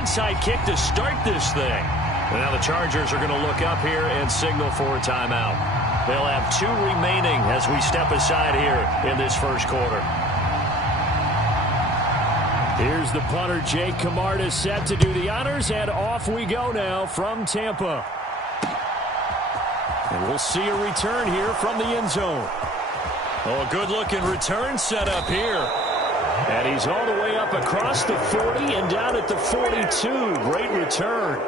Inside kick to start this thing. Now the Chargers are going to look up here and signal for a timeout. They'll have 2 remaining as we step aside here in this first quarter. Here's the punter, Jake Camarda, set to do the honors, and off we go now from Tampa. And we'll see a return here from the end zone. Oh, a good-looking return set up here. And he's all the way up across the 40 and down at the 42. Great return.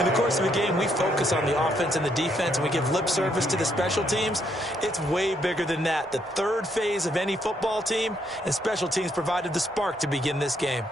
In the course of a game, we focus on the offense and the defense, and we give lip service to the special teams. It's way bigger than that. The third phase of any football team, and special teams provided the spark to begin this game.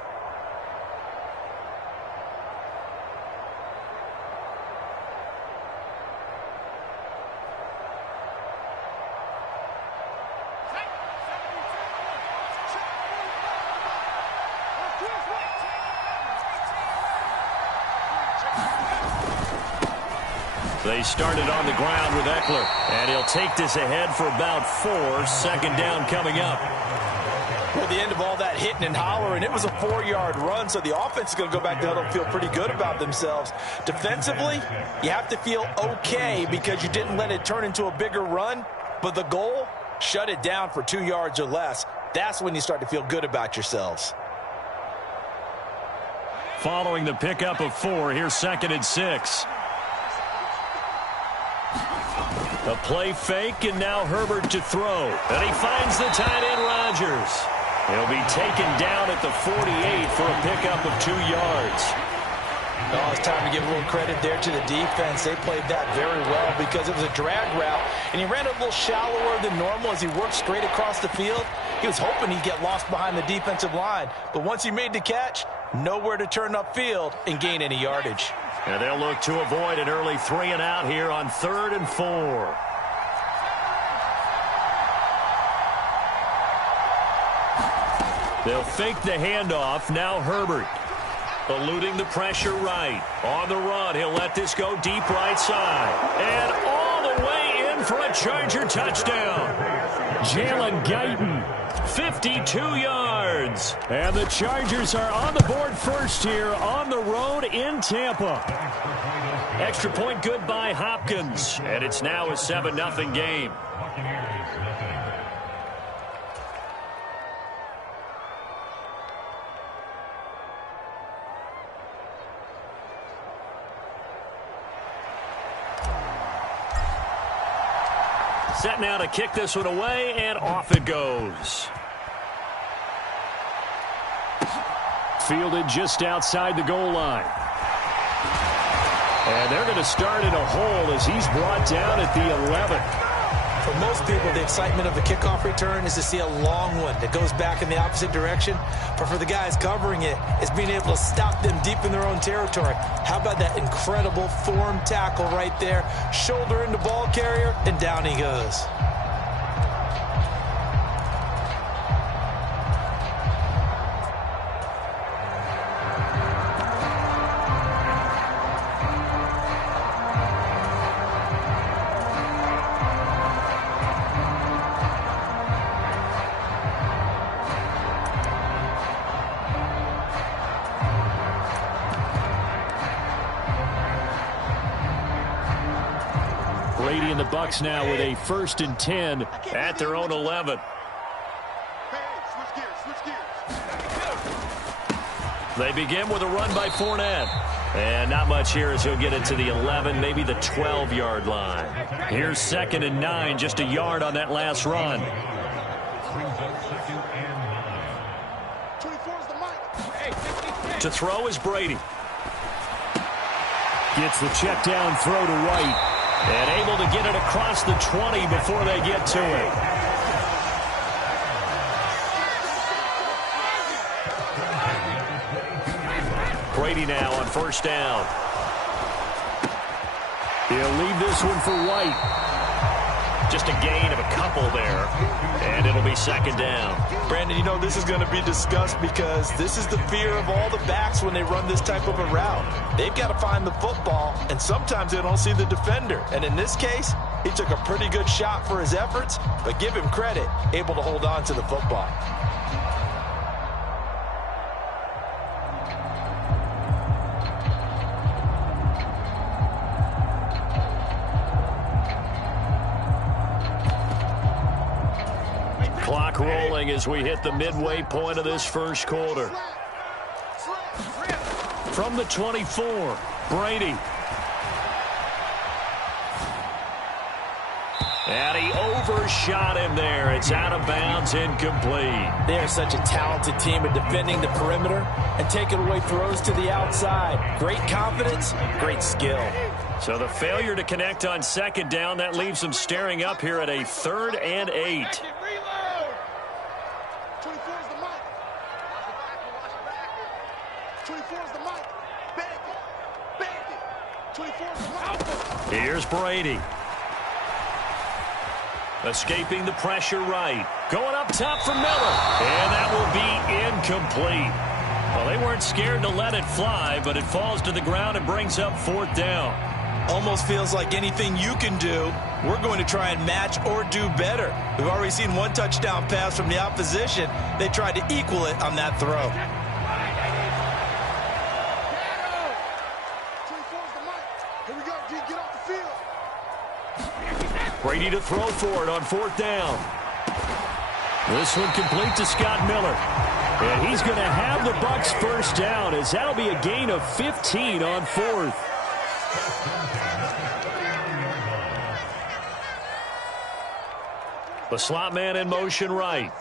They started on the ground with Eckler, and he'll take this ahead for about 4. Second down coming up. At the end of all that hitting and hollering, it was a 4-yard run, so the offense is going to go back there and feel pretty good about themselves. Defensively, you have to feel okay because you didn't let it turn into a bigger run, but the goal, shut it down for 2 yards or less. That's when you start to feel good about yourselves. Following the pickup of 4, here's 2nd and 6. A play fake, and now Herbert to throw. And he finds the tight end, Rodgers. He'll be taken down at the 48 for a pickup of 2 yards. Oh, it's time to give a little credit there to the defense. They played that very well because it was a drag route, and he ran a little shallower than normal as he worked straight across the field. He was hoping he'd get lost behind the defensive line, but once he made the catch, nowhere to turn upfield and gain any yardage. And they'll look to avoid an early 3 and out here on 3rd and 4. They'll fake the handoff. Now Herbert eluding the pressure right. On the run, he'll let this go deep right side. And all the way in for a Charger touchdown. Jalen Guyton, 52 yards. And the Chargers are on the board first here on the road in Tampa. Extra point good by Hopkins. And it's now a 7-0 game. Set now to kick this one away, and off it goes. Fielded just outside the goal line. And they're going to start in a hole as he's brought down at the 11. For most people, the excitement of a kickoff return is to see a long one that goes back in the opposite direction. But for the guys covering it, it's being able to stop them deep in their own territory. How about that incredible form tackle right there? Shoulder into ball carrier, and down he goes. Brady and the Bucs now with a 1st and 10 at their own 11. They begin with a run by Fournette. And not much here as he'll get it to the 11, maybe the 12-yard line. Here's 2nd and 9, just a yard on that last run. To throw is Brady. Gets the check down throw to White. And able to get it across the 20 before they get to it. Brady now on 1st down. He'll leave this one for White. Just a gain of a couple there. And it'll be 2nd down. Brandon, you know this is going to be discussed because this is the fear of all the backs when they run this type of a route. They've got to find the football, and sometimes they don't see the defender. And in this case, he took a pretty good shot for his efforts, but give him credit, able to hold on to the football. trailing as we hit the midway point of this first quarter. From the 24, Brady. And he overshot him there. It's out of bounds, incomplete. They are such a talented team at defending the perimeter and taking away throws to the outside. Great confidence, great skill. So the failure to connect on second down, that leaves them staring up here at a 3rd and 8. 24 Here's Brady. Escaping the pressure right. Going up top for Miller. And that will be incomplete. Well, they weren't scared to let it fly, but it falls to the ground and brings up 4th down. Almost feels like anything you can do, we're going to try and match or do better. We've already seen one touchdown pass from the opposition. They tried to equal it on that throw. Brady to throw for it on 4th down. This one complete to Scott Miller. And he's going to have the Bucs first down, as that'll be a gain of 15 on 4th. The slot man in motion right.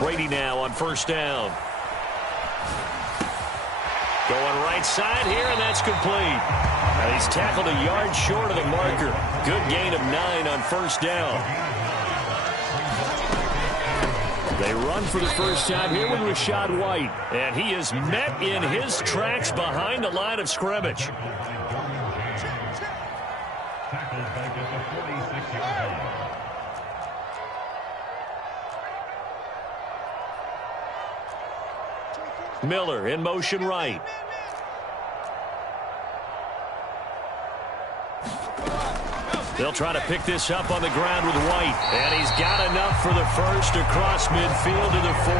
Brady now on 1st down. Going right side here, and that's complete. And he's tackled a yard short of the marker. Good gain of 9 on 1st down. They run for the first time here with Rachaad White. And he is met in his tracks behind the line of scrimmage. Miller in motion right. They'll try to pick this up on the ground with White. And he's got enough for the first across midfield to the 48.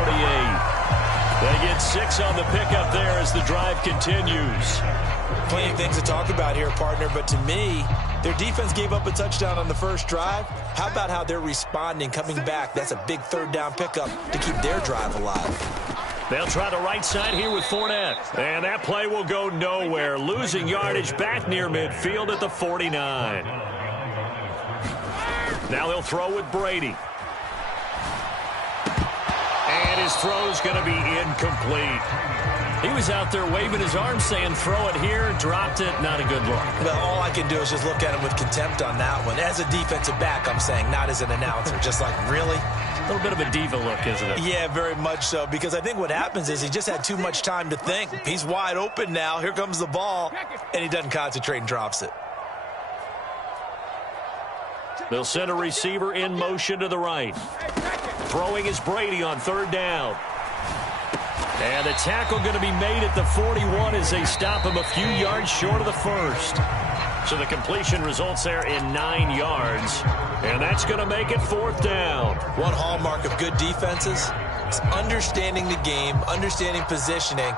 They get 6 on the pickup there as the drive continues. Plenty of things to talk about here, partner, but to me, their defense gave up a touchdown on the first drive. How about how they're responding, coming back? That's a big 3rd down pickup to keep their drive alive. They'll try the right side here with Fournette. And that play will go nowhere. Losing yardage back near midfield at the 49. Now they'll throw with Brady. And his throw's going to be incomplete. He was out there waving his arms saying, throw it here, dropped it, not a good look. Well, all I can do is just look at him with contempt on that one. As a defensive back, I'm saying, not as an announcer. Just like, really? A little bit of a diva look, isn't it? Yeah, very much so, because I think what happens is he just had too much time to think. He's wide open now. Here comes the ball, and he doesn't concentrate and drops it. They'll send a receiver in motion to the right. Throwing is Brady on 3rd down. And the tackle going to be made at the 41 as they stop him a few yards short of the first. So the completion results there in 9 yards. And that's going to make it 4th down. One hallmark of good defenses is understanding the game, understanding positioning,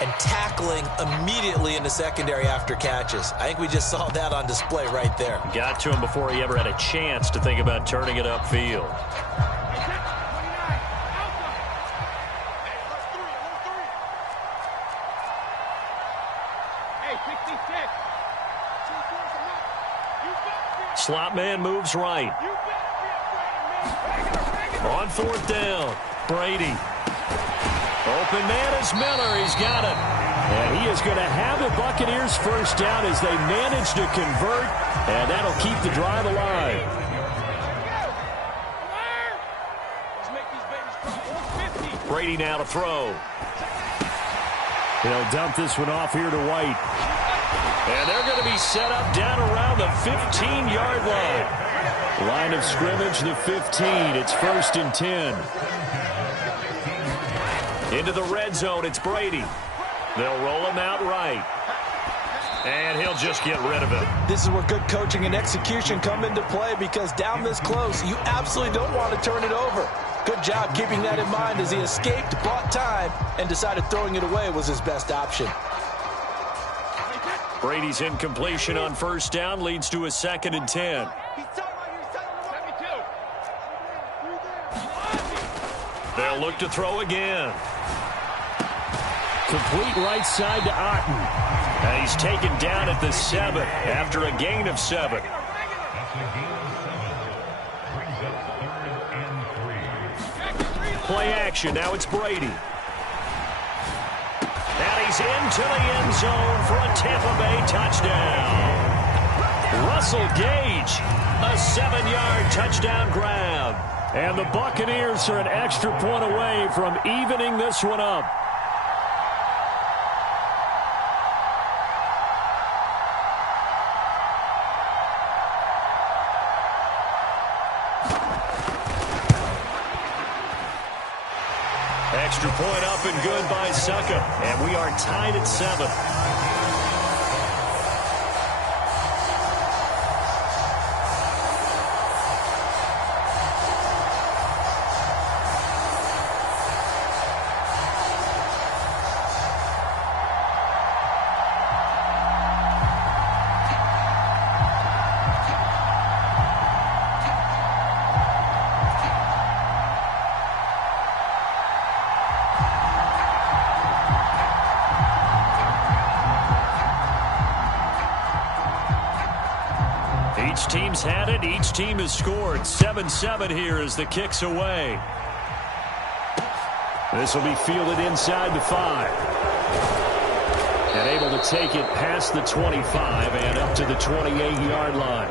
and tackling immediately in the secondary after catches. I think we just saw that on display right there. Got to him before he ever had a chance to think about turning it upfield. Slot man moves right. On 4th down, Brady. Open man is Miller. He's got it. And he is going to have the Buccaneers first down as they manage to convert. And that'll keep the drive alive. Brady now to throw. He'll dump this one off here to White. And they're going to be set up down around the 15-yard line. Line of scrimmage, the 15. It's 1st and 10. Into the red zone, it's Brady. They'll roll him out right. And he'll just get rid of it. This is where good coaching and execution come into play, because down this close, you absolutely don't want to turn it over. Good job keeping that in mind as he escaped, bought time, and decided throwing it away was his best option. Brady's incompletion on 1st down leads to a 2nd and 10. They'll look to throw again. Complete right side to Otten. And he's taken down at the 7 after a gain of 7. Play action. Now it's Brady. And he's into the end zone for a Tampa Bay touchdown. Russell Gage, a 7-yard touchdown grab. And the Buccaneers are an extra point away from evening this one up. Extra point up and good by Succop. And we are tied at 7. Each team's had it. Each team has scored. 7-7 here as the kick's away. This will be fielded inside the 5. And able to take it past the 25 and up to the 28-yard line.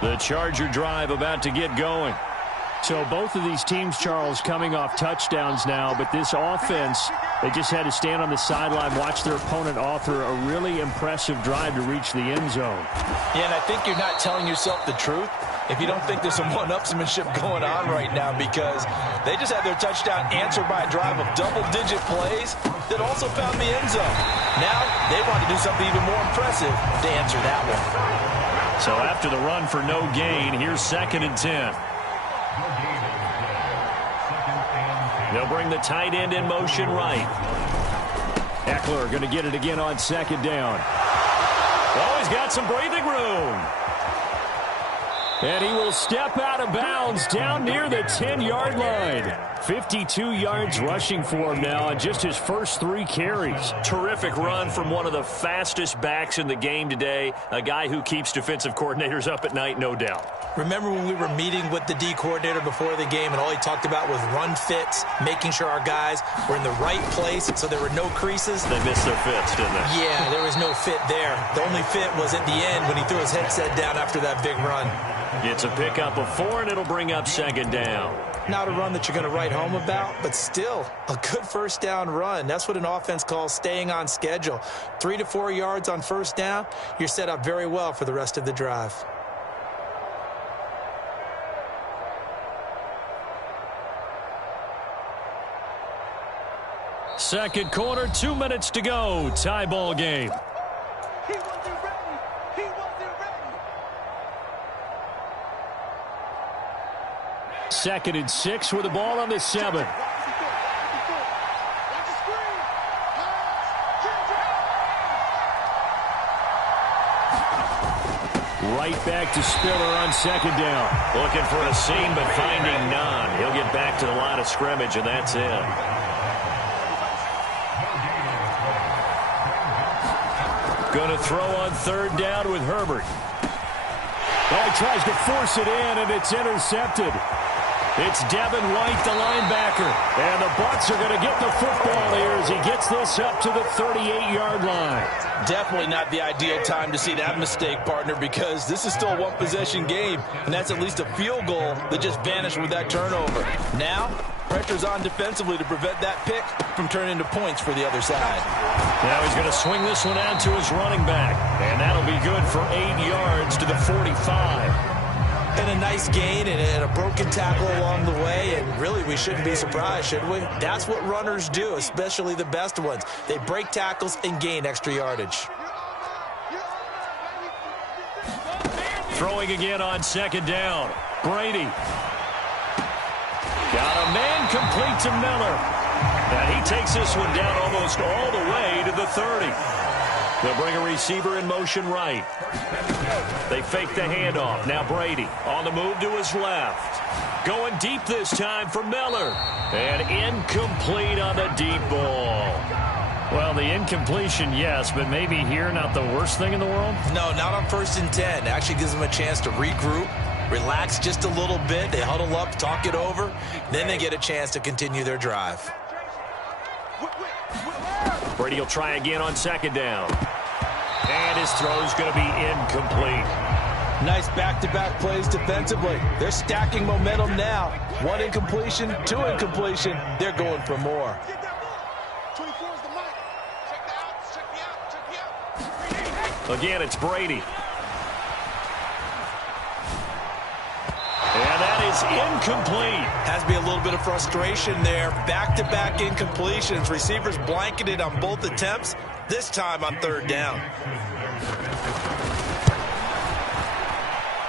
The Charger drive about to get going. So both of these teams, Charles, coming off touchdowns now, but this offense, they just had to stand on the sideline, watch their opponent author a really impressive drive to reach the end zone. Yeah, and I think you're not telling yourself the truth if you don't think there's some one-upsmanship going on right now, because they just had their touchdown answered by a drive of double-digit plays that also found the end zone. Now they want to do something even more impressive to answer that one. So after the run for no gain, here's 2nd and 10. They'll bring the tight end in motion right. Eckler going to get it again on 2nd down. Oh, he's got some breathing room. And he will step out of bounds down near the 10-yard line. 52 yards rushing for him now on just his first 3 carries. Terrific run from one of the fastest backs in the game today. A guy who keeps defensive coordinators up at night, no doubt. Remember when we were meeting with the D coordinator before the game and all he talked about was run fits, making sure our guys were in the right place so there were no creases? They missed their fits, didn't they? Yeah, there was no fit there. The only fit was at the end when he threw his headset down after that big run. It's a pickup of 4, and it'll bring up 2nd down. Not a run that you're going to write home about, but still a good first down run. That's what an offense calls staying on schedule. 3 to 4 yards on first down, you're set up very well for the rest of the drive. Second quarter, 2 minutes to go. Tie ball game. He wasn't ready. He wasn't ready. 2nd and 6 with the ball on the 7. Right back to Spiller on 2nd down. Looking for a seam, but finding none. He'll get back to the line of scrimmage, and that's it. Going to throw on 3rd down with Herbert. Oh, he tries to force it in, and it's intercepted. It's Devin White, the linebacker. And the Bucs are going to get the football here as he gets this up to the 38-yard line. Definitely not the ideal time to see that mistake, partner, because this is still a one-possession game, and that's at least a field goal that just vanished with that turnover. Now, pressure's on defensively to prevent that pick from turning into points for the other side. Now he's going to swing this one out to his running back, and that'll be good for 8 yards to the 45. And a nice gain and a broken tackle along the way, and really we shouldn't be surprised, should we? That's what runners do, especially the best ones. They break tackles and gain extra yardage. Throwing again on second down. Brady. Got a man complete to Miller. And he takes this one down almost all the way to the 30. They'll bring a receiver in motion right. They fake the handoff. Now Brady on the move to his left. Going deep this time for Miller. And incomplete on the deep ball. Well, the incompletion, yes, but maybe here not the worst thing in the world? No, not on 1st and 10. It actually gives them a chance to regroup, relax just a little bit. They huddle up, talk it over. Then they get a chance to continue their drive. Brady will try again on second down. And his throw is going to be incomplete. Nice back-to-back plays defensively. They're stacking momentum now. 1 incompletion, 2 incompletion. They're going for more. Again, it's Brady. And that is incomplete. Has to be a little bit of frustration there. Back-to-back incompletions. Receivers blanketed on both attempts, this time on 3rd down.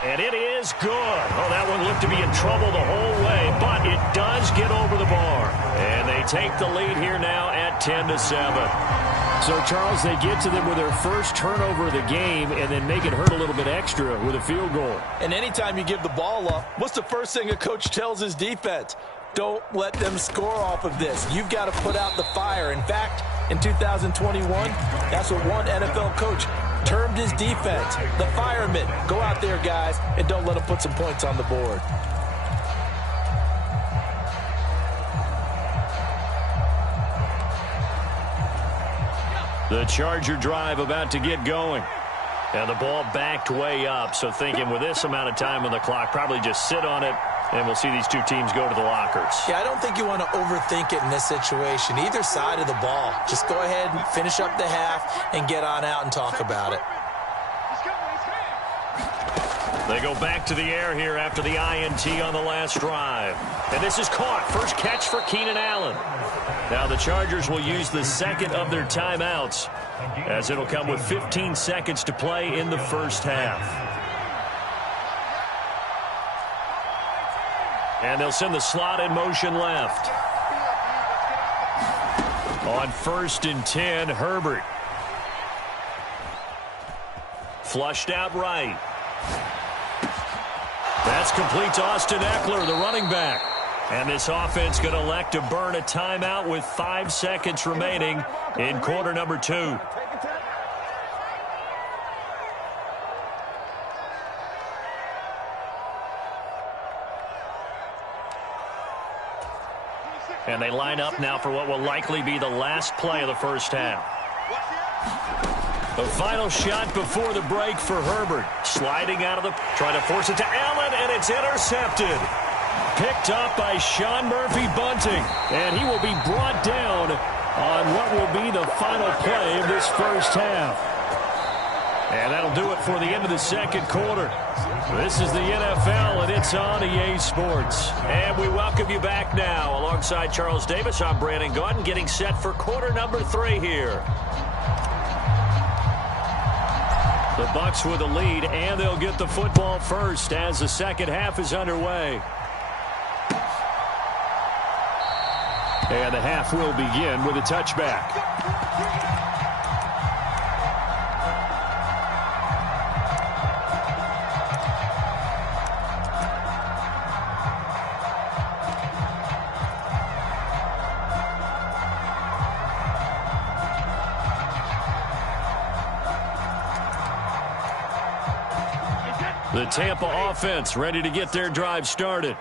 And it is good. Oh, that one looked to be in trouble the whole way, but it does get over the bar. And they take the lead here now at 10-7. So, Charles, they get to them with their first turnover of the game and then make it hurt a little bit extra with a field goal. And anytime you give the ball up, what's the first thing a coach tells his defense? Don't let them score off of this. You've got to put out the fire. In fact, in 2021, that's what one NFL coach termed his defense, the firemen. Go out there, guys, and don't let them put some points on the board. The Charger drive about to get going. And the ball backed way up, so thinking with this amount of time on the clock, probably just sit on it, and we'll see these two teams go to the lockers. Yeah, I don't think you want to overthink it in this situation. Either side of the ball. Just go ahead and finish up the half and get on out and talk about it. They go back to the air here after the INT on the last drive. And this is caught. First catch for Keenan Allen. Now the Chargers will use the second of their timeouts, as it'll come with 15 seconds to play in the first half. And they'll send the slot in motion left. On 1st and 10, Herbert. Flushed out right. That's complete to Austin Eckler, the running back. And this offense going to elect to burn a timeout with 5 seconds remaining in quarter number 2. And they line up now for what will likely be the last play of the first half. The final shot before the break for Herbert. Sliding out of the... Trying to force it to Allen, and it's intercepted. Picked up by Sean Murphy-Bunting. And he will be brought down on what will be the final play of this first half. And that'll do it for the end of the second quarter. This is the NFL, and it's on EA Sports. And we welcome you back now. Alongside Charles Davis, I'm Brandon Gaudin, getting set for quarter number 3 here. The Bucs with the lead, and they'll get the football first as the second half is underway. And the half will begin with a touchback. The Tampa offense ready to get their drive started.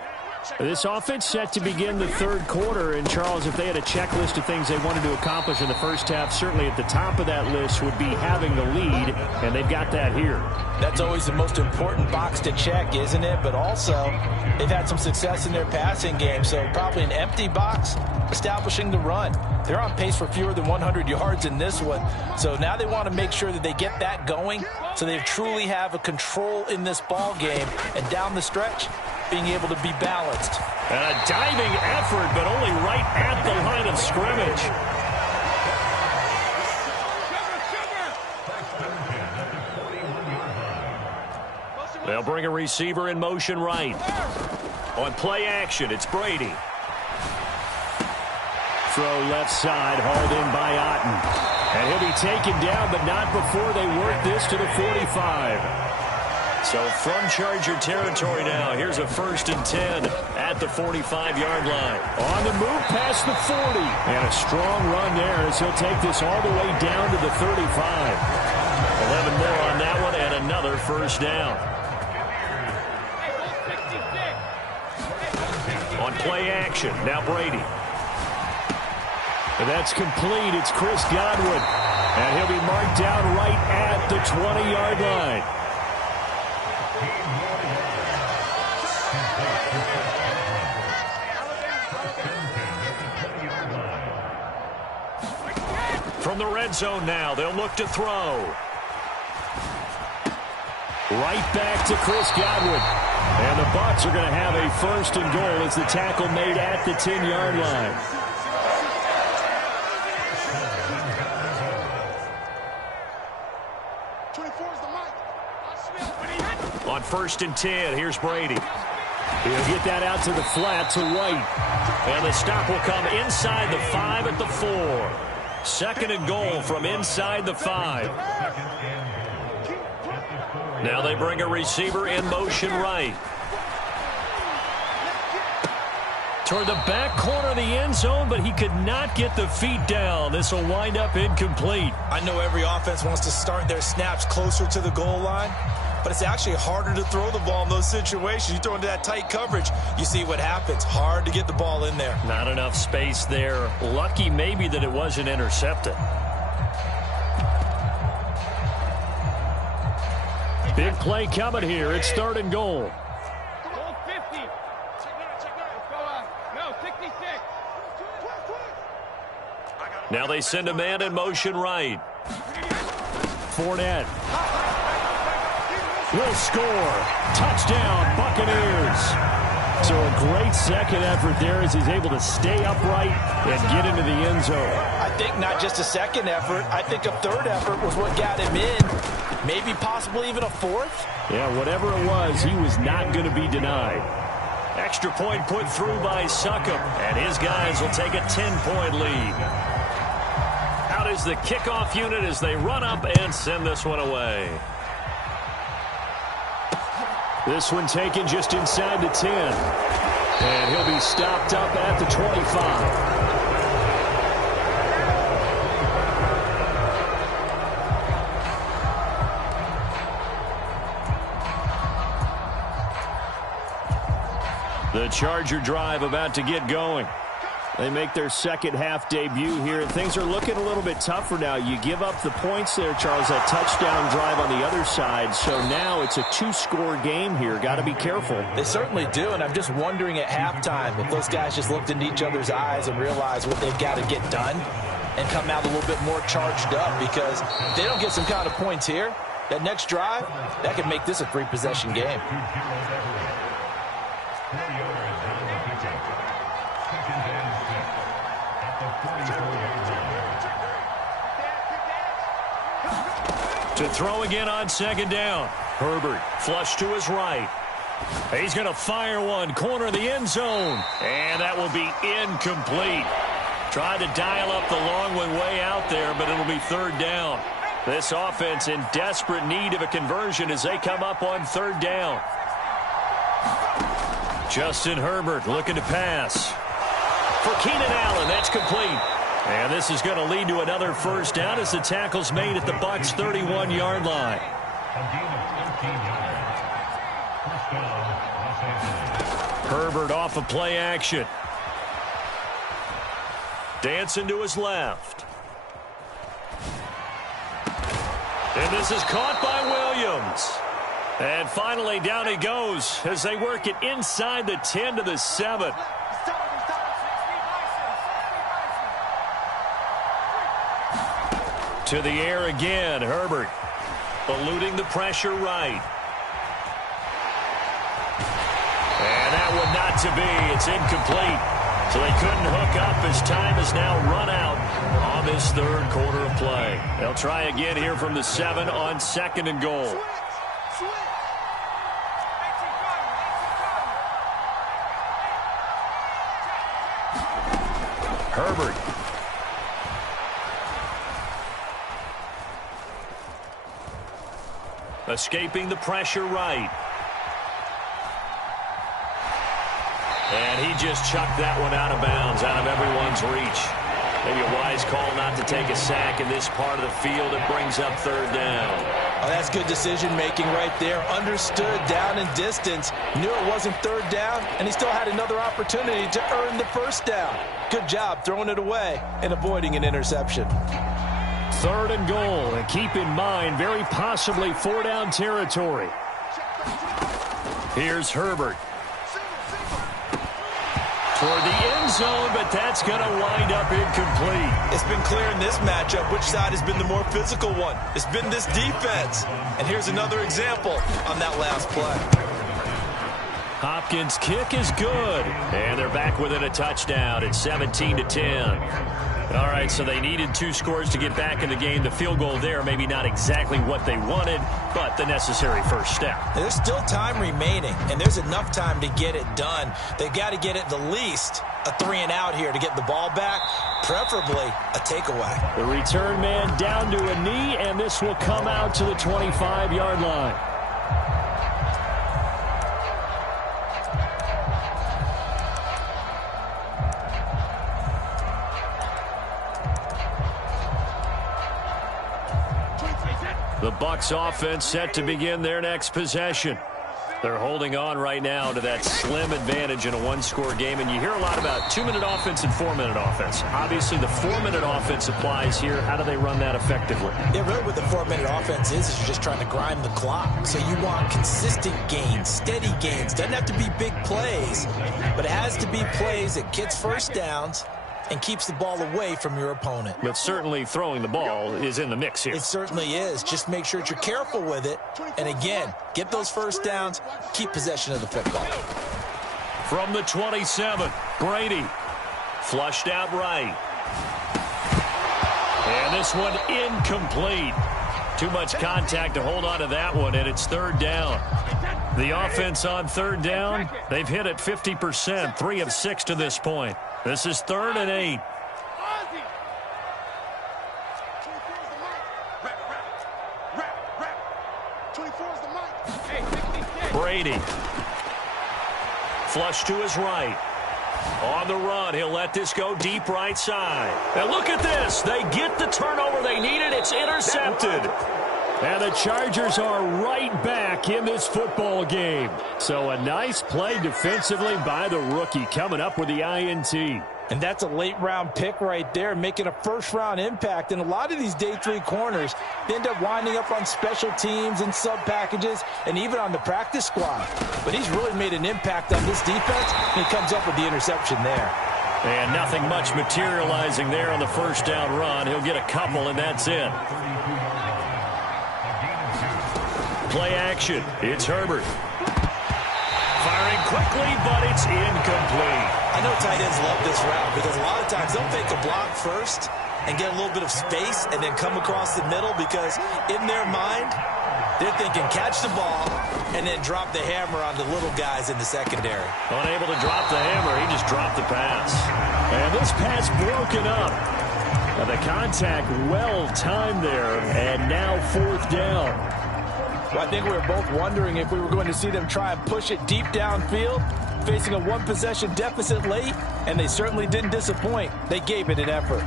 This offense set to begin the third quarter. And, Charles, if they had a checklist of things they wanted to accomplish in the first half, certainly at the top of that list would be having the lead, and they've got that here. That's always the most important box to check, isn't it? But also, they've had some success in their passing game, so probably an empty box establishing the run. They're on pace for fewer than 100 yards in this one. So now they want to make sure that they get that going so they truly have a control in this ball game. And down the stretch, being able to be balanced. And a diving effort, but only right at the line of scrimmage. They'll They'll bring a receiver in motion right. On play action, it's Brady. Throw left side, hauled in by Otten. And he'll be taken down, but not before they work this to the 45. So from Charger territory now, here's a 1st and 10 at the 45-yard line. On the move past the 40. And a strong run there as he'll take this all the way down to the 35. 11 more on that one and another first down. On play action, now Brady. And that's complete. It's Chris Godwin. And he'll be marked down right at the 20-yard line. From the red zone now, they'll look to throw. Right back to Chris Godwin. And the Bucs are going to have a 1st and goal as the tackle made at the 10-yard line. On 1st and 10, here's Brady. He'll get that out to the flat to White. And the stop will come inside the 5 at the 4. 2nd and goal from inside the 5. Now they bring a receiver in motion right. Toward the back corner of the end zone, but he could not get the feet down. This will wind up incomplete. I know every offense wants to start their snaps closer to the goal line, but it's actually harder to throw the ball in those situations. You throw into that tight coverage, you see what happens. Hard to get the ball in there. Not enough space there. Lucky maybe that it wasn't intercepted. Big play coming here. It's 3rd and goal. Goal 50. No, 66. Now they send a man in motion right. Fournette will score. Touchdown, Buccaneers. So a great second effort there as he's able to stay upright and get into the end zone. I think not just a second effort. I think a third effort was what got him in. Maybe possibly even a 4th. Yeah, whatever it was, he was not going to be denied. Extra point put through by Succop, and his guys will take a 10-point lead. Out is the kickoff unit as they run up and send this one away. This one taken just inside the 10. And he'll be stopped up at the 25. The Charger drive about to get going. They make their second half debut here. Things are looking a little bit tougher now. You give up the points there, Charles, that touchdown drive on the other side. So now it's a 2-score game here. Got to be careful. They certainly do, and I'm just wondering at halftime if those guys just looked into each other's eyes and realized what they've got to get done and come out a little bit more charged up, because if they don't get some kind of points here, that next drive, that could make this a 3-possession game. To throw again on 2nd down. Herbert flush to his right. He's going to fire one. Corner of the end zone. And that will be incomplete. Tried to dial up the long one way out there, but it'll be 3rd down. This offense in desperate need of a conversion as they come up on 3rd down. Justin Herbert looking to pass. For Keenan Allen, that's complete. And this is going to lead to another first down as the tackle's made at the Bucs' 31-yard line. Herbert off of play action. Dancing to his left. And this is caught by Williams. And finally down he goes as they work it inside the 10 to the 7. To the air again, Herbert. Eluding the pressure right. And that one not to be. It's incomplete. So they couldn't hook up as time has now run out on this 3rd quarter of play. They'll try again here from the 7 on 2nd and goal. Herbert. Escaping the pressure right. And he just chucked that one out of bounds, out of everyone's reach. Maybe a wise call not to take a sack in this part of the field. It brings up third down. Oh, that's good decision-making right there. Understood down and distance. Knew it wasn't third down, and he still had another opportunity to earn the first down. Good job throwing it away and avoiding an interception. Third and goal, and keep in mind, very possibly four-down territory. Here's Herbert. Toward the end zone, but that's going to wind up incomplete. It's been clear in this matchup which side has been the more physical one. It's been this defense. And here's another example on that last play. Hopkins' kick is good. And they're back within a touchdown. It's 17-10. All right, so they needed 2 scores to get back in the game. The field goal there, maybe not exactly what they wanted, but the necessary first step. There's still time remaining, and there's enough time to get it done. They've got to get at the least a 3-and-out here to get the ball back, preferably a takeaway. The return man down to a knee, and this will come out to the 25-yard line. The Bucs offense set to begin their next possession. They're holding on right now to that slim advantage in a one-score game. And you hear a lot about 2-minute offense and 4-minute offense. Obviously, the 4-minute offense applies here. How do they run that effectively? Yeah, really what the 4-minute offense is you're just trying to grind the clock. So you want consistent gains, steady gains. Doesn't have to be big plays, but it has to be plays that gets first downs and keeps the ball away from your opponent. But certainly throwing the ball is in the mix here. It certainly is. Just make sure that you're careful with it. And again, get those first downs, keep possession of the football. From the 27, Brady. Flushed out right. And this one incomplete. Too much contact to hold on to that one, and it's third down. The offense on third down, they've hit it 50%, 3 of 6 to this point. This is 3rd and 8. Brady. Flush to his right. On the run, he'll let this go deep right side. And look at this. They get the turnover they needed. It's intercepted. And the Chargers are right back in this football game. So a nice play defensively by the rookie coming up with the INT. And that's a late-round pick right there, making a first-round impact. And a lot of these day 3 corners, they end up winding up on special teams and sub-packages and even on the practice squad. But he's really made an impact on this defense, and he comes up with the interception there. And nothing much materializing there on the first down run. He'll get a couple, and that's it. Play action. It's Herbert. Firing quickly, but it's incomplete. I know tight ends love this route because a lot of times they'll fake a block first and get a little bit of space and then come across the middle because in their mind, they're thinking catch the ball and then drop the hammer on the little guys in the secondary. Unable to drop the hammer, he just dropped the pass. And this pass broken up. Now the contact well timed there, and now 4th down. Well, I think we were both wondering if we were going to see them try and push it deep downfield, facing a one-possession deficit late, and they certainly didn't disappoint. They gave it an effort.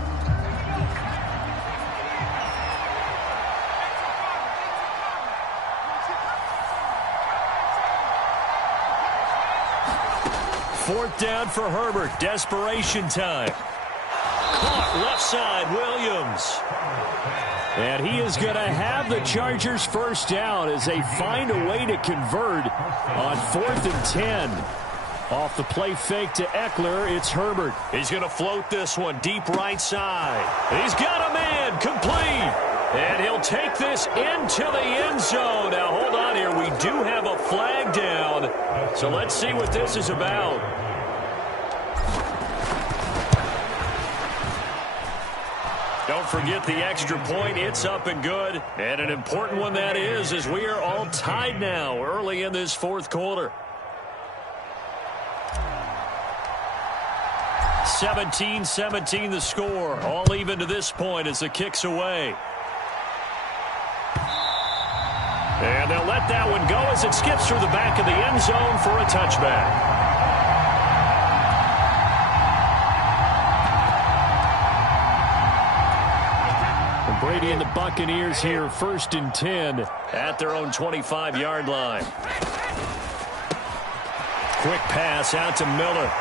Fourth down for Herbert. Desperation time. Caught left side, Williams. And he is going to have the Chargers first down as they find a way to convert on 4th and 10. Off the play fake to Eckler, it's Herbert. He's going to float this one deep right side. He's got a man, complete. And he'll take this into the end zone. Now, hold on here. We do have a flag down. So let's see what this is about. Don't forget the extra point. It's up and good. And an important one that is, as we are all tied now early in this 4th quarter. 17-17 the score. All even to this point as the kick's away. And they'll let that one go as it skips through the back of the end zone for a touchback. Brady and the Buccaneers here, 1st and 10 at their own 25-yard line. Quick pass out to Miller.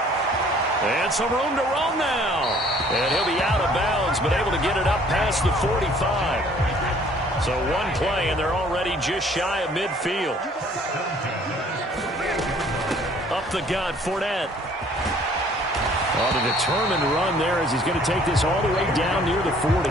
And some room to roam now. And he'll be out of bounds, but able to get it up past the 45. So one play, and they're already just shy of midfield. Up the gut, Fournette. On a determined run there as he's going to take this all the way down near the 40.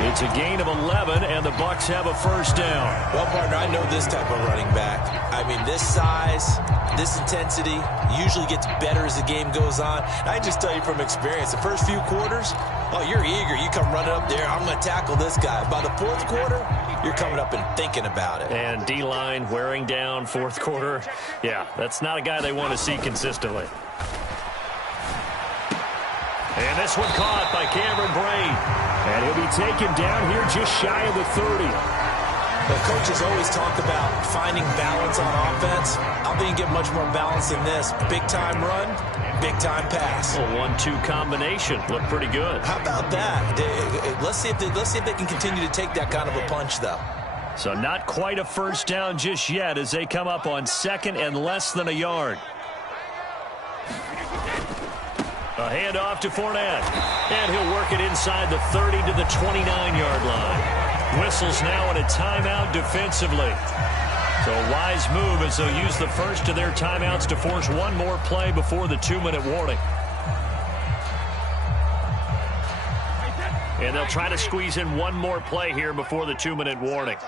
It's a gain of 11, and the Bucs have a first down. Well, partner, I know this type of running back. I mean, this size, this intensity usually gets better as the game goes on. And I just tell you from experience, the first few quarters, oh, you're eager. You come running up there, I'm going to tackle this guy. By the fourth quarter, you're coming up and thinking about it. And D-line wearing down fourth quarter. Yeah, that's not a guy they want to see consistently. And this one caught by Cameron Brate. And he'll be taken down here just shy of the 30. Well, coaches always talk about finding balance on offense. I don't think you get much more balance than this. Big-time run, big-time pass. A 1-2 combination. Looked pretty good. How about that? Let's see if they can continue to take that kind of a punch, though. So not quite a first down just yet as they come up on 2nd and less than a yard. A handoff to Fournette. And he'll work it inside the 30 to the 29-yard line. Whistles now in a timeout defensively. So a wise move as they'll use the first of their timeouts to force one more play before the 2-minute warning. And they'll try to squeeze in one more play here before the 2-minute warning.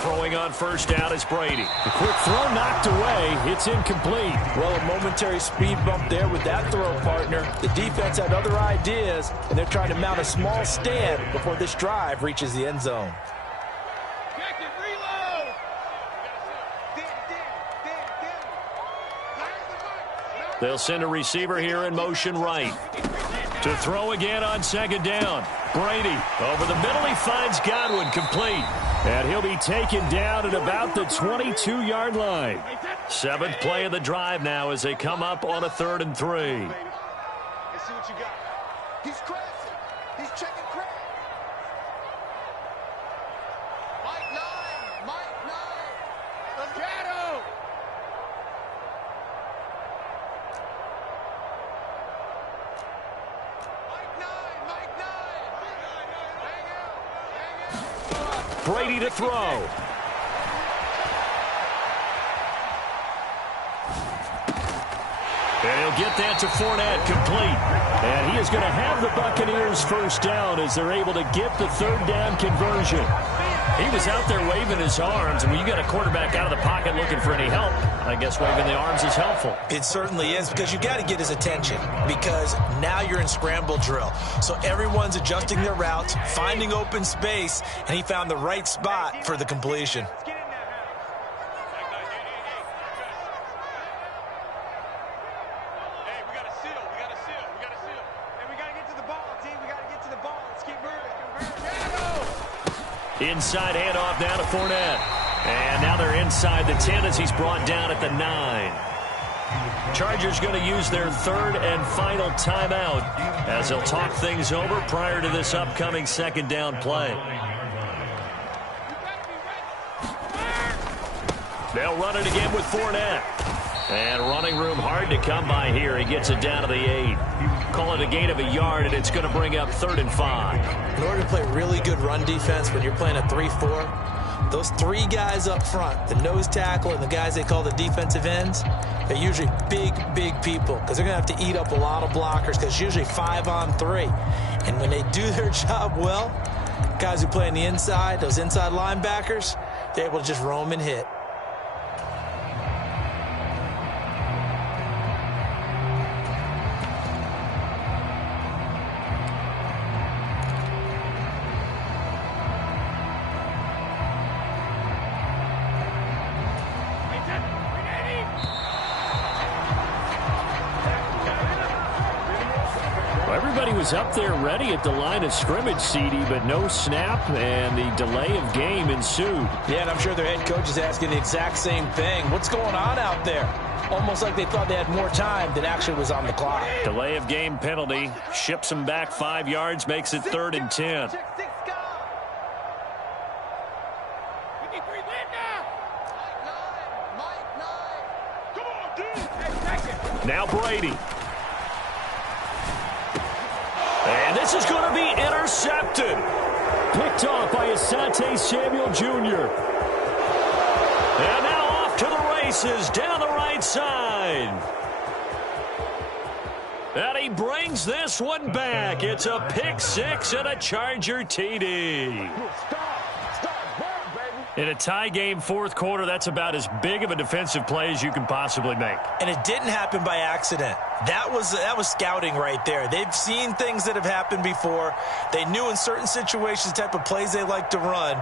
Throwing on first down is Brady. The quick throw knocked away. It's incomplete. Well, a momentary speed bump there with that throw, partner. The defense had other ideas, and they're trying to mount a small stand before this drive reaches the end zone. They'll send a receiver here in motion right. To throw again on 2nd down. Brady over the middle. He finds Godwin complete. And he'll be taken down at about the 22-yard line. 7th play of the drive now as they come up on a 3rd and 3. Let's see what you got. He's crashing. He's checking crash. Mike 9. Mike 9. Let's get him. Mike 9. Mike 9. Hang out. Brady to throw. And he'll get that to Fournette, complete. And he is going to have the Buccaneers first down as they're able to get the 3rd down conversion. He was out there waving his arms, and when you got a quarterback out of the pocket looking for any help, I guess waving the arms is helpful. It certainly is, because you got to get his attention, because now you're in scramble drill. So everyone's adjusting their routes, finding open space, and he found the right spot for the completion. Inside handoff now to Fournette. And now they're inside the 10 as he's brought down at the 9. Chargers going to use their 3rd and final timeout as they'll talk things over prior to this upcoming 2nd down play. They'll run it again with Fournette. And running room hard to come by here. He gets it down to the 8. Call it a gain of a yard, and it's going to bring up 3rd and 5. In order to play really good run defense when you're playing a 3-4, those 3 guys up front, the nose tackle and the guys they call the defensive ends, they're usually big, big people because they're going to have to eat up a lot of blockers because it's usually 5 on 3. And when they do their job well, guys who play on the inside, those inside linebackers, they're able to just roam and hit. Everybody was up there ready at the line of scrimmage, CD, but no snap, and the delay of game ensued. Yeah, and I'm sure their head coach is asking the exact same thing. What's going on out there? Almost like they thought they had more time than actually was on the clock. Delay of game penalty. Ships them back 5 yards, makes it 3rd and 10. Now Brady. And this is going to be intercepted. Picked off by Asante Samuel Jr. And now off to the races down the right side. And he brings this one back. It's a pick six and a Charger TD. In a tie game, fourth quarter, that's about as big of a defensive play as you can possibly make. And it didn't happen by accident. That was scouting right there. They've seen things that have happened before. They knew in certain situations the type of plays they like to run,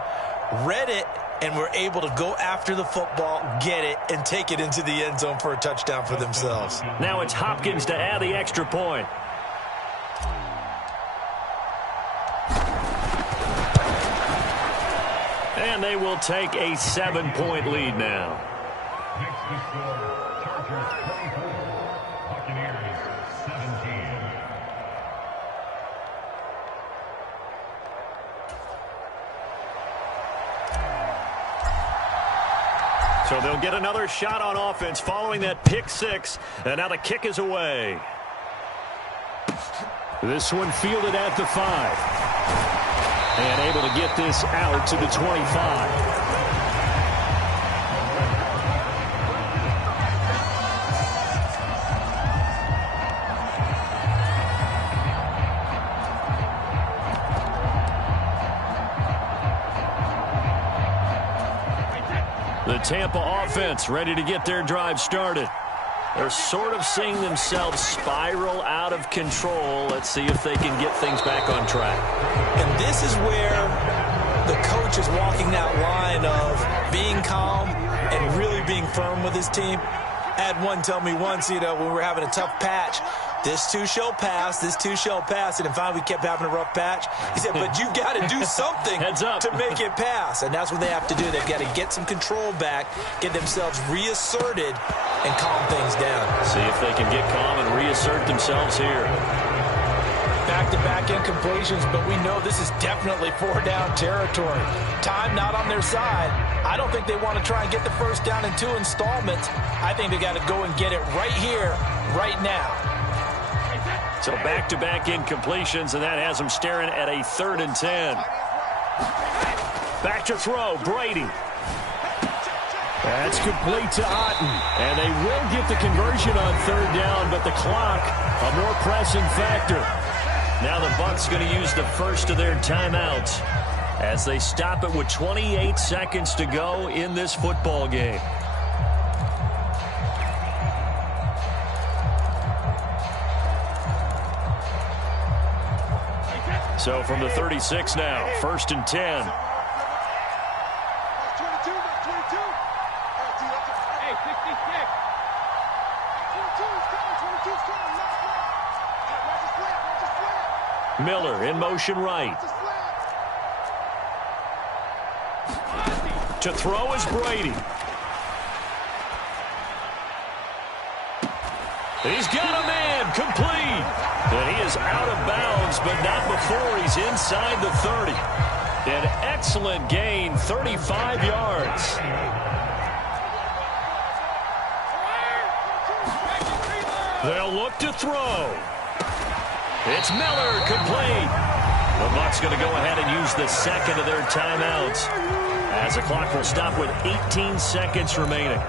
read it, and were able to go after the football, get it, and take it into the end zone for a touchdown for themselves. Now it's Hopkins to add the extra point. And they will take a 7-point lead now. Next to score, Chargers 24, Buccaneers 17. So they'll get another shot on offense following that pick six. And now the kick is away. This one fielded at the 5. And able to get this out to the 25. The Tampa offense ready to get their drive started. They're sort of seeing themselves spiral out of control. Let's see if they can get things back on track. And this is where the coach is walking that line of being calm and really being firm with his team. I had one tell me once, when we were having a tough patch, this too shall pass, this too shall pass. And finally we kept having a rough patch. He said, but you got to do something to make it pass. And that's what they have to do. They've got to get some control back, get themselves reasserted, and calm things down. See if they can get calm and reassert themselves here. Back-to-back incompletions, but we know this is definitely 4-down territory. Time not on their side. I don't think they want to try and get the first down in 2 installments. I think they got to go and get it right here, right now. So back-to-back incompletions, and that has them staring at a 3rd and 10. Back to throw, Brady. That's complete to Otten. And they will get the conversion on 3rd down, but the clock, a more pressing factor. Now the Bucs going to use the first of their timeouts as they stop it with 28 seconds to go in this football game. So from the 36 now, 1st and 10. Miller in motion right. To throw is Brady. He's got a man, complete. And he is out of bounds, but not before he's inside the 30. An excellent gain, 35 yards. They'll look to throw. It's Miller, complete. The Bucs going to go ahead and use the second of their timeouts as the clock will stop with 18 seconds remaining.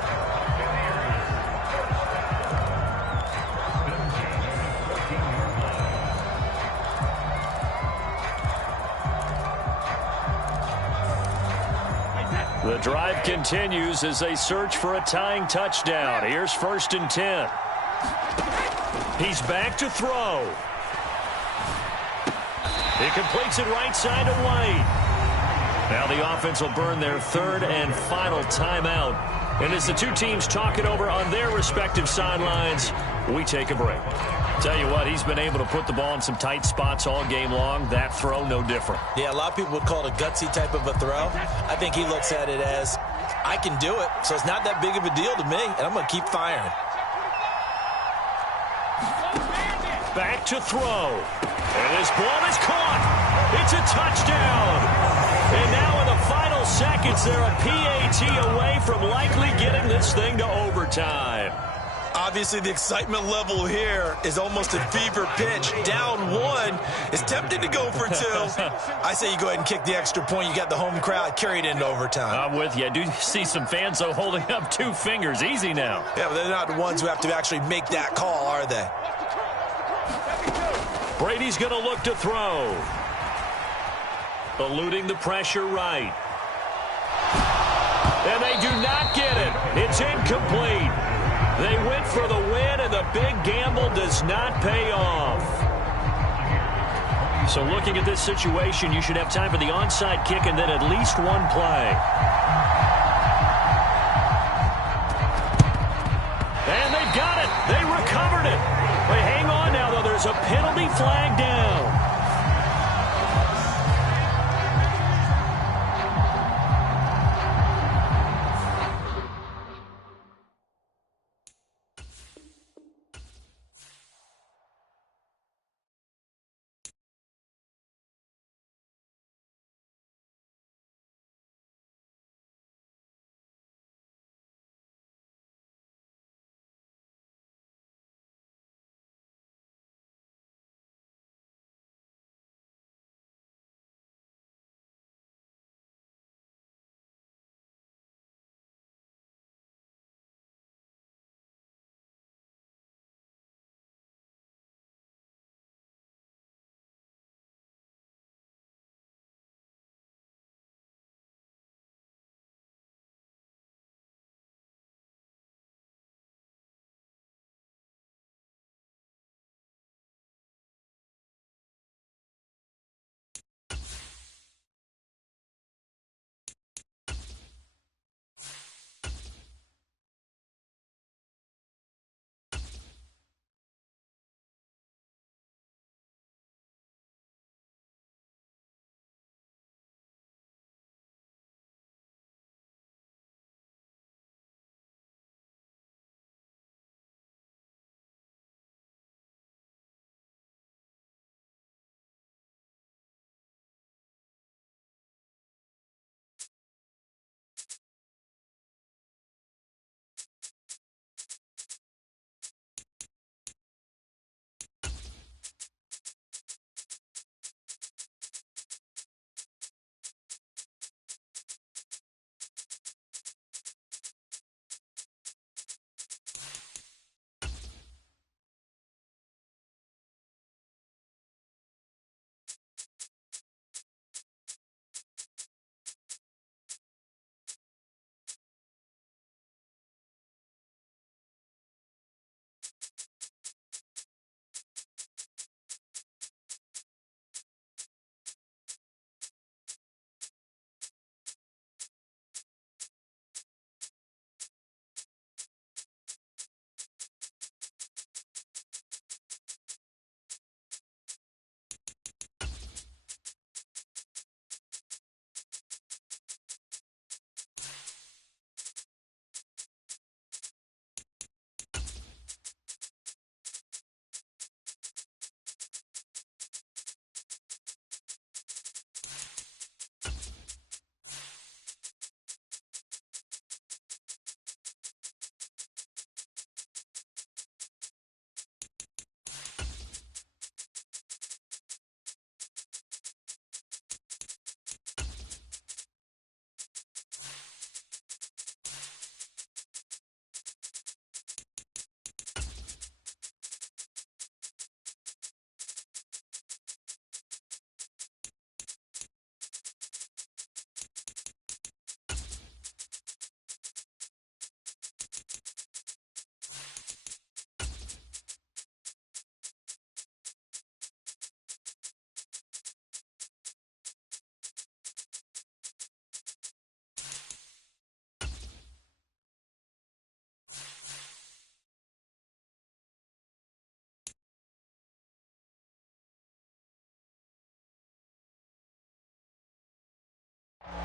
The drive continues as they search for a tying touchdown. Here's 1st and 10. He's back to throw. He completes it right side to White. Now the offense will burn their 3rd and final timeout. And as the two teams talk it over on their respective sidelines, We take a break. Tell you what, he's been able to put the ball in some tight spots all game long. That throw, no different. Yeah, a lot of people would call it a gutsy type of a throw. I think he looks at it as, I can do it, so it's not that big of a deal to me, and I'm going to keep firing. Back to throw. And this ball is caught. It's a touchdown. And now in the final seconds, they're a PAT away from likely getting this thing to overtime. Obviously, the excitement level here is almost a fever pitch. Down one is tempted to go for two. I say you go ahead and kick the extra point. You got the home crowd carried into overtime. I'm with you. I do see some fans, though, holding up 2 fingers. Easy now. Yeah, but they're not the ones who have to actually make that call, are they? Brady's going to look to throw. Eluding the pressure right. And they do not get it. It's incomplete. They went for the win, and the big gamble does not pay off. So looking at this situation, you should have time for the onside kick and then at least one play. And they've got it. They recovered it. But hang on now, though. There's a penalty flag down.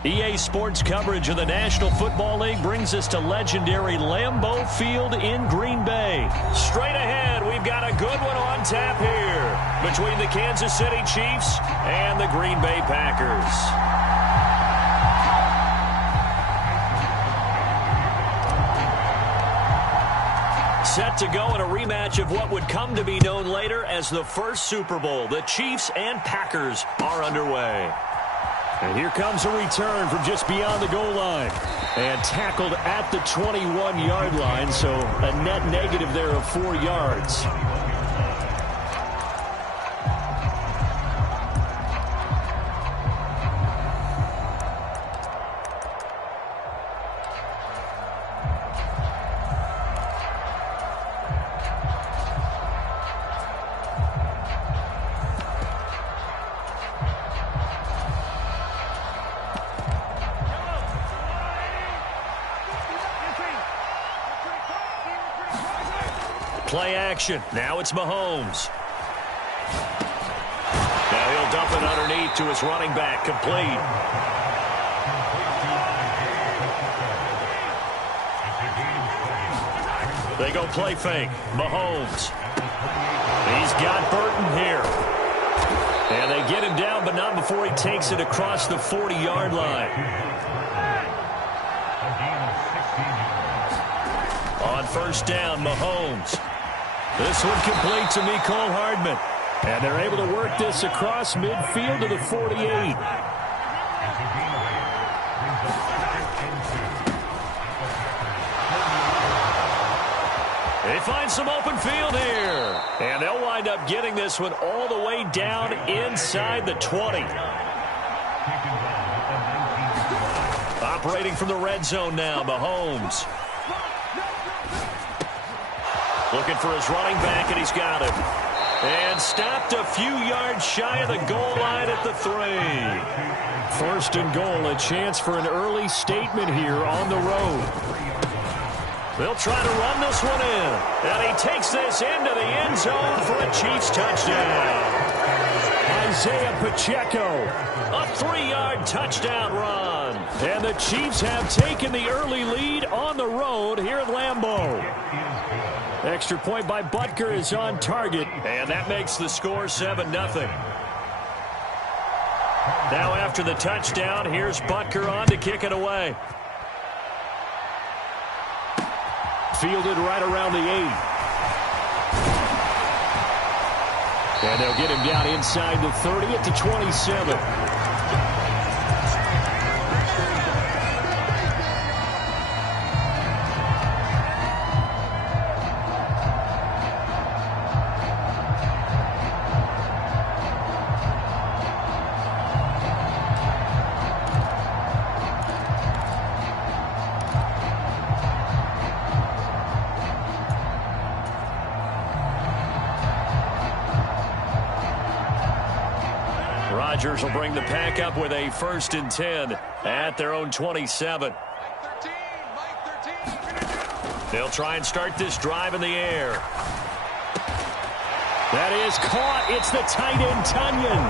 EA Sports coverage of the National Football League brings us to legendary Lambeau Field in Green Bay. Straight ahead, we've got a good one on tap here between the Kansas City Chiefs and the Green Bay Packers. Set to go in a rematch of what would come to be known later as the first Super Bowl. The Chiefs and Packers are underway. And here comes a return from just beyond the goal line. And tackled at the 21-yard line, so a net negative there of 4 yards. Play action. Now it's Mahomes. Now he'll dump it underneath to his running back. Complete. They go play fake. Mahomes. He's got Burton here. And they get him down, but not before he takes it across the 40-yard line. On first down, Mahomes. This one complete to Mecole Hardman. And they're able to work this across midfield to the 48. They find some open field here. And they'll wind up getting this one all the way down inside the 20. Operating from the red zone now, Mahomes. Looking for his running back, and he's got him. And stopped a few yards shy of the goal line at the 3. First and goal, a chance for an early statement here on the road. They'll try to run this one in. And he takes this into the end zone for a Chiefs touchdown. Isaiah Pacheco, a 3-yard touchdown run. And the Chiefs have taken the early lead on the road here at Lambeau. Extra point by Butker is on target, and that makes the score 7-0. Now after the touchdown, here's Butker on to kick it away. Fielded right around the 8. And they'll get him down inside the 30 at the 27. Rodgers will bring the pack up with a 1st and 10 at their own 27. They'll try and start this drive in the air. That is caught. It's the tight end, Tunyon.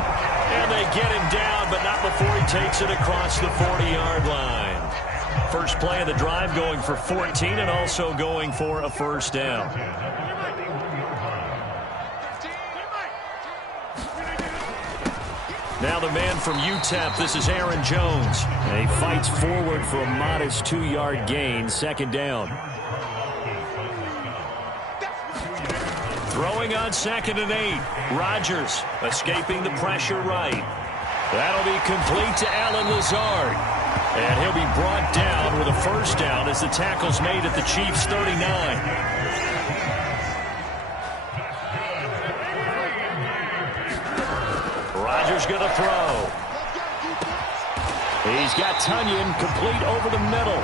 And they get him down, but not before he takes it across the 40-yard line. First play of the drive going for 14 and also going for a first down. Now the man from UTEP, this is Aaron Jones. And he fights forward for a modest 2-yard gain, 2nd down. Throwing on 2nd and 8. Rodgers escaping the pressure right. That'll be complete to Allen Lazard. And he'll be brought down with a first down as the tackle's made at the Chiefs' 39. Rodgers going to throw. He's got Tunyon complete over the middle.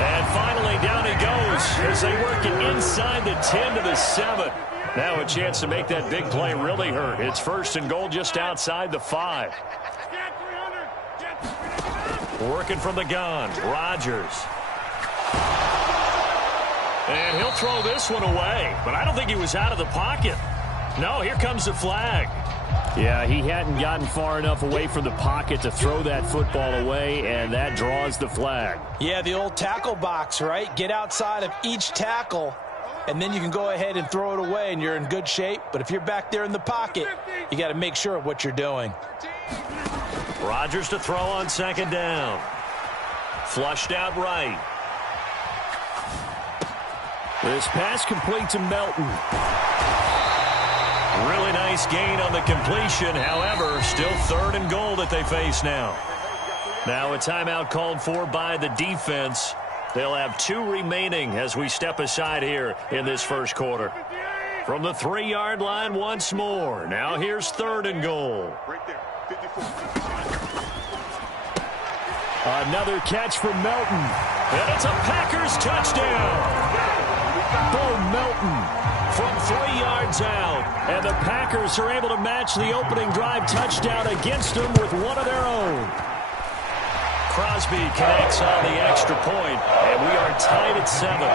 And finally down he goes as they work it inside the 10 to the 7. Now a chance to make that big play really hurt. It's 1st and goal just outside the 5. Working from the gun, Rodgers. And he'll throw this one away, but I don't think he was out of the pocket. No, here comes the flag. Yeah, he hadn't gotten far enough away from the pocket to throw that football away, and that draws the flag. Yeah, the old tackle box, right? Get outside of each tackle, and then you can go ahead and throw it away, and you're in good shape. But if you're back there in the pocket, you got to make sure of what you're doing. Rodgers to throw on second down. Flushed out right. This pass complete to Melton. Really nice gain on the completion. However, still 3rd and goal that they face now. Now a timeout called for by the defense. They'll have 2 remaining as we step aside here in this first quarter. From the 3-yard line once more. Now here's 3rd and goal. Another catch for Melton. And it's a Packers touchdown. Bo Melton From 3 yards out. And the Packers are able to match the opening drive touchdown against them with one of their own. Crosby connects on the extra point, and we are tied at 7.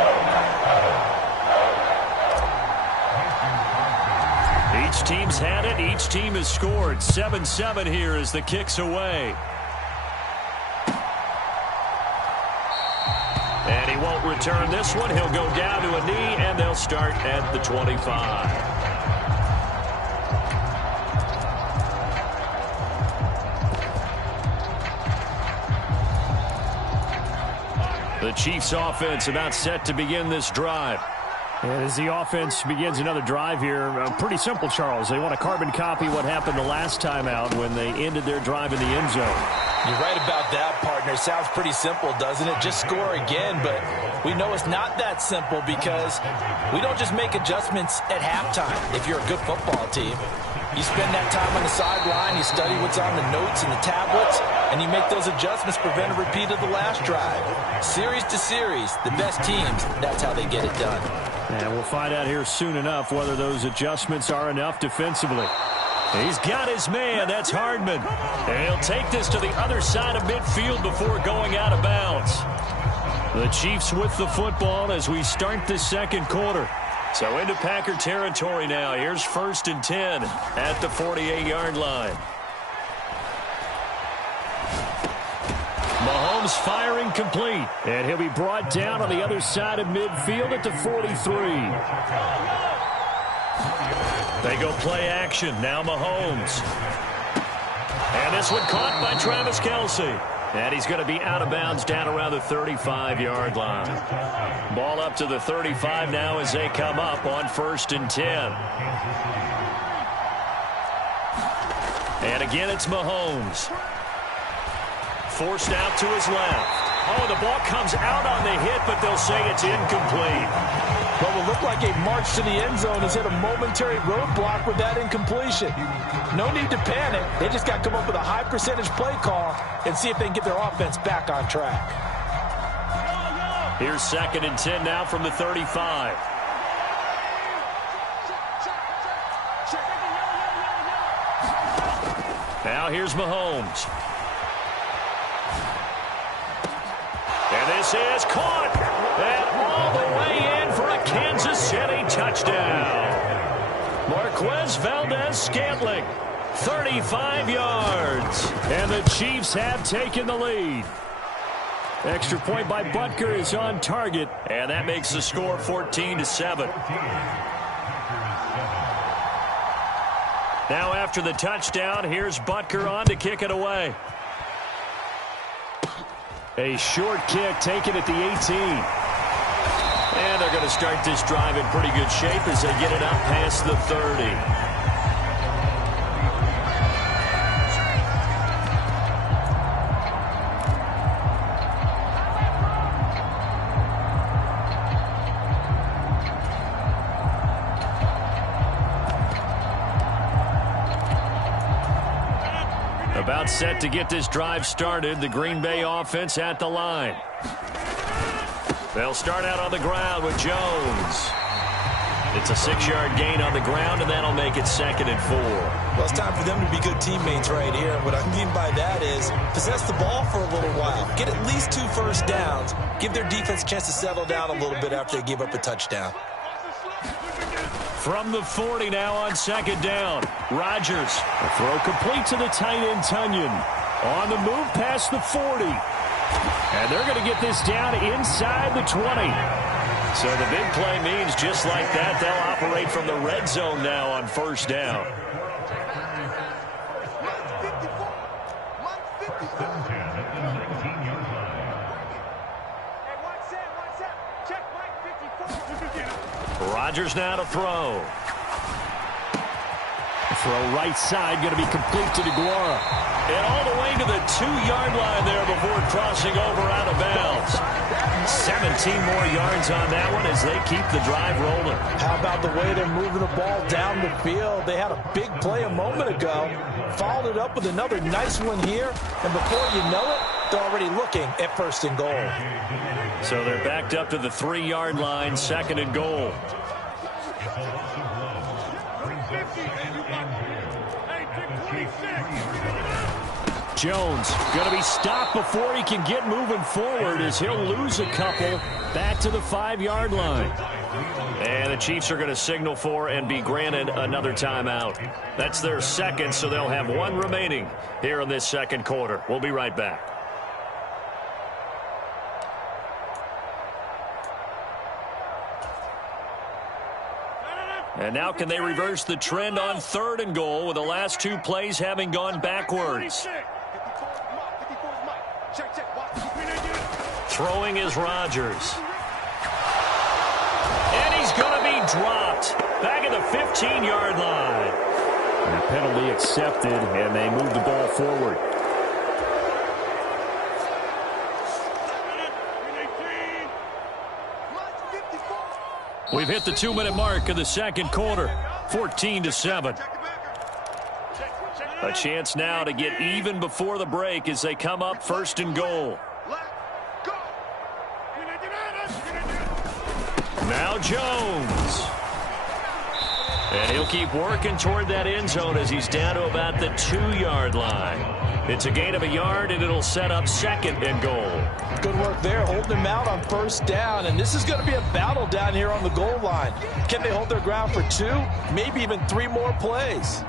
Each team's had it. Each team has scored. 7-7 here as the kick's away. And he won't return this one. He'll go down to a knee, and they'll start at the 25. The Chiefs offense about set to begin this drive. And as the offense begins another drive here, pretty simple, Charles. They want to carbon copy what happened the last time out when they ended their drive in the end zone. You're right about that, partner. Sounds pretty simple, doesn't it? Just score again, but we know it's not that simple because we don't just make adjustments at halftime if you're a good football team. You spend that time on the sideline, you study what's on the notes and the tablets, and you make those adjustments, prevent a repeat of the last drive. Series to series, the best teams, that's how they get it done. And we'll find out here soon enough whether those adjustments are enough defensively. He's got his man. That's Hardman. And he'll take this to the other side of midfield before going out of bounds. The Chiefs with the football as we start the second quarter. So into Packer territory now. Here's 1st and 10 at the 48-yard line. Mahomes firing complete. And he'll be brought down on the other side of midfield at the 43. They go play action. Now Mahomes. And this one caught by Travis Kelce. And he's going to be out of bounds down around the 35-yard line. Ball up to the 35 now as they come up on 1st and 10. And again, it's Mahomes. Forced out to his left. Oh, the ball comes out on the hit, but they'll say it's incomplete. What will look like a march to the end zone has hit a momentary roadblock with that incompletion. No need to panic. They just got to come up with a high percentage play call and see if they can get their offense back on track. Here's 2nd and 10 now from the 35. Now here's Mahomes. And this is caught. And all the way in for a Kansas City touchdown. Marquez Valdez-Scantling, 35 yards. And the Chiefs have taken the lead. Extra point by Butker is on target. And that makes the score 14-7. Now after the touchdown, here's Butker on to kick it away. A short kick taken at the 18. And they're going to start this drive in pretty good shape as they get it up past the 30. About set to get this drive started. The Green Bay offense at the line. They'll start out on the ground with Jones. It's a 6-yard gain on the ground, and that'll make it 2nd and 4. Well, it's time for them to be good teammates right here. And what I mean by that is possess the ball for a little while. Get at least 2 first downs. Give their defense a chance to settle down a little bit after they give up a touchdown. From the 40 now on second down. Rodgers. A throw complete to the tight end, Tunyon. On the move past the 40. And they're going to get this down inside the 20. So the big play means just like that, they'll operate from the red zone now on first down. Rodgers now to throw. Throw right side, going to be complete to DeGuara. And all the way to the 2-yard line there before crossing over out of bounds. 17 more yards on that one as they keep the drive rolling. How about the way they're moving the ball down the field? They had a big play a moment ago. Followed it up with another nice one here. And before you know it, they're already looking at first and goal. So they're backed up to the 3-yard line, second and goal. Jones going to be stopped before he can get moving forward as he'll lose a couple back to the 5-yard line. And the Chiefs are going to signal for and be granted another timeout. That's their second, so they'll have one remaining here in this second quarter. We'll be right back. And now can they reverse the trend on third and goal with the last 2 plays having gone backwards? Throwing is Rodgers. And he's going to be dropped back at the 15-yard line. And a penalty accepted, and they move the ball forward. We've hit the 2-minute mark of the second quarter, 14-7. A chance now to get even before the break as they come up first and goal. Now Jones. And he'll keep working toward that end zone as he's down to about the 2-yard line. It's a gain of a yard, and it'll set up second and goal. Good work there, holding him out on first down. And this is going to be a battle down here on the goal line. Can they hold their ground for 2, maybe even 3 more plays?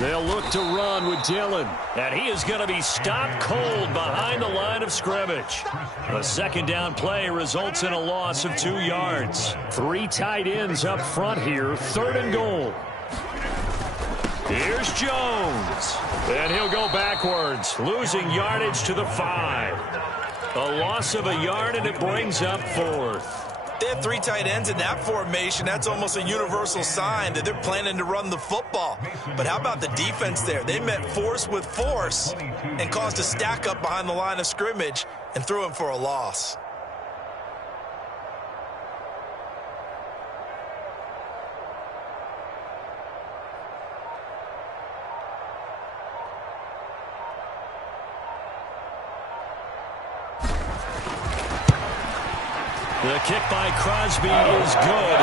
They'll look to run with Dillon. And he is going to be stopped cold behind the line of scrimmage. A second down play results in a loss of 2 yards. 3 tight ends up front here, third and goal. Here's Jones. And he'll go backwards, losing yardage to the 5. A loss of a yard, and it brings up fourth. They have 3 tight ends in that formation. That's almost a universal sign that they're planning to run the football. But how about the defense there? They met force with force and caused a stack up behind the line of scrimmage and threw him for a loss. The kick by Crosby is good.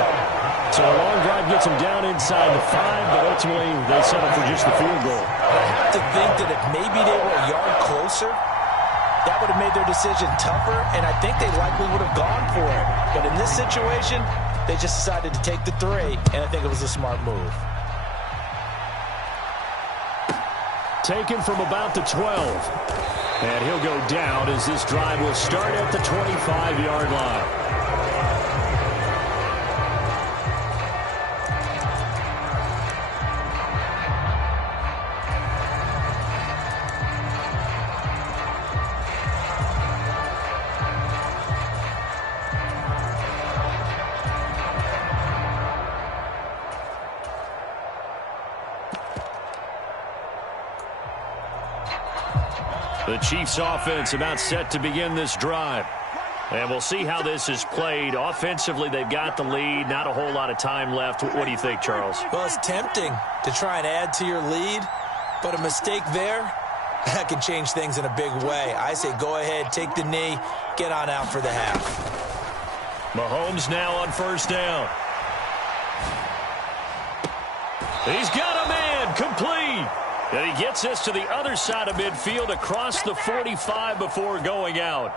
So a long drive gets him down inside the 5, but ultimately they settle for just the field goal. I have to think that if maybe they were a yard closer, that would have made their decision tougher, and I think they likely would have gone for it. But in this situation, they just decided to take the 3, and I think it was a smart move. Taken from about the 12. And he'll go down as this drive will start at the 25-yard line. The Chiefs offense about set to begin this drive. And we'll see how this is played. Offensively, they've got the lead. Not a whole lot of time left. What do you think, Charles? Well, it's tempting to try and add to your lead, but a mistake there, that can change things in a big way. I say go ahead, take the knee, get on out for the half. Mahomes now on first down. He's got a man complete. And he gets this to the other side of midfield across the 45 before going out.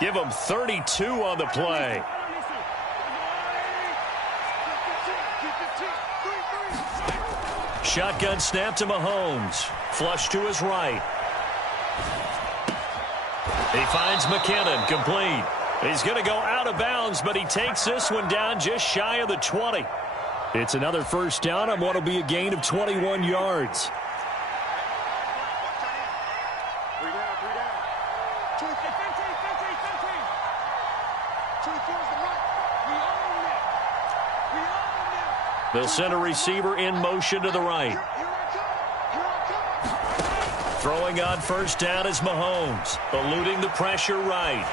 Give him 32 on the play. Shotgun snap to Mahomes. Flush to his right. He finds McKinnon, complete. He's going to go out of bounds, but he takes this one down just shy of the 20. It's another first down on what will be a gain of 21 yards. They'll send a receiver in motion to the right. Throwing on first down is Mahomes, eluding the pressure right.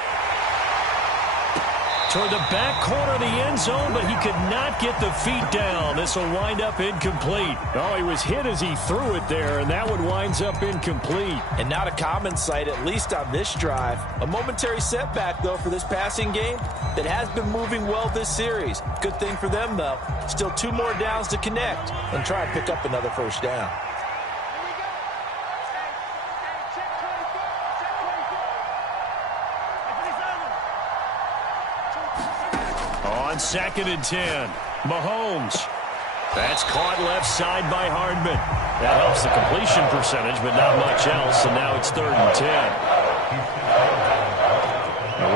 Toward the back corner of the end zone, but he could not get the feet down. This will wind up incomplete. Oh, he was hit as he threw it there, and that one winds up incomplete. And not a common sight, at least on this drive. A momentary setback, though, for this passing game that has been moving well this series. Good thing for them, though. Still 2 more downs to connect and try and pick up another first down. On 2nd and 10, Mahomes. That's caught left side by Hardman. That helps the completion percentage, but not much else, and now it's 3rd and 10.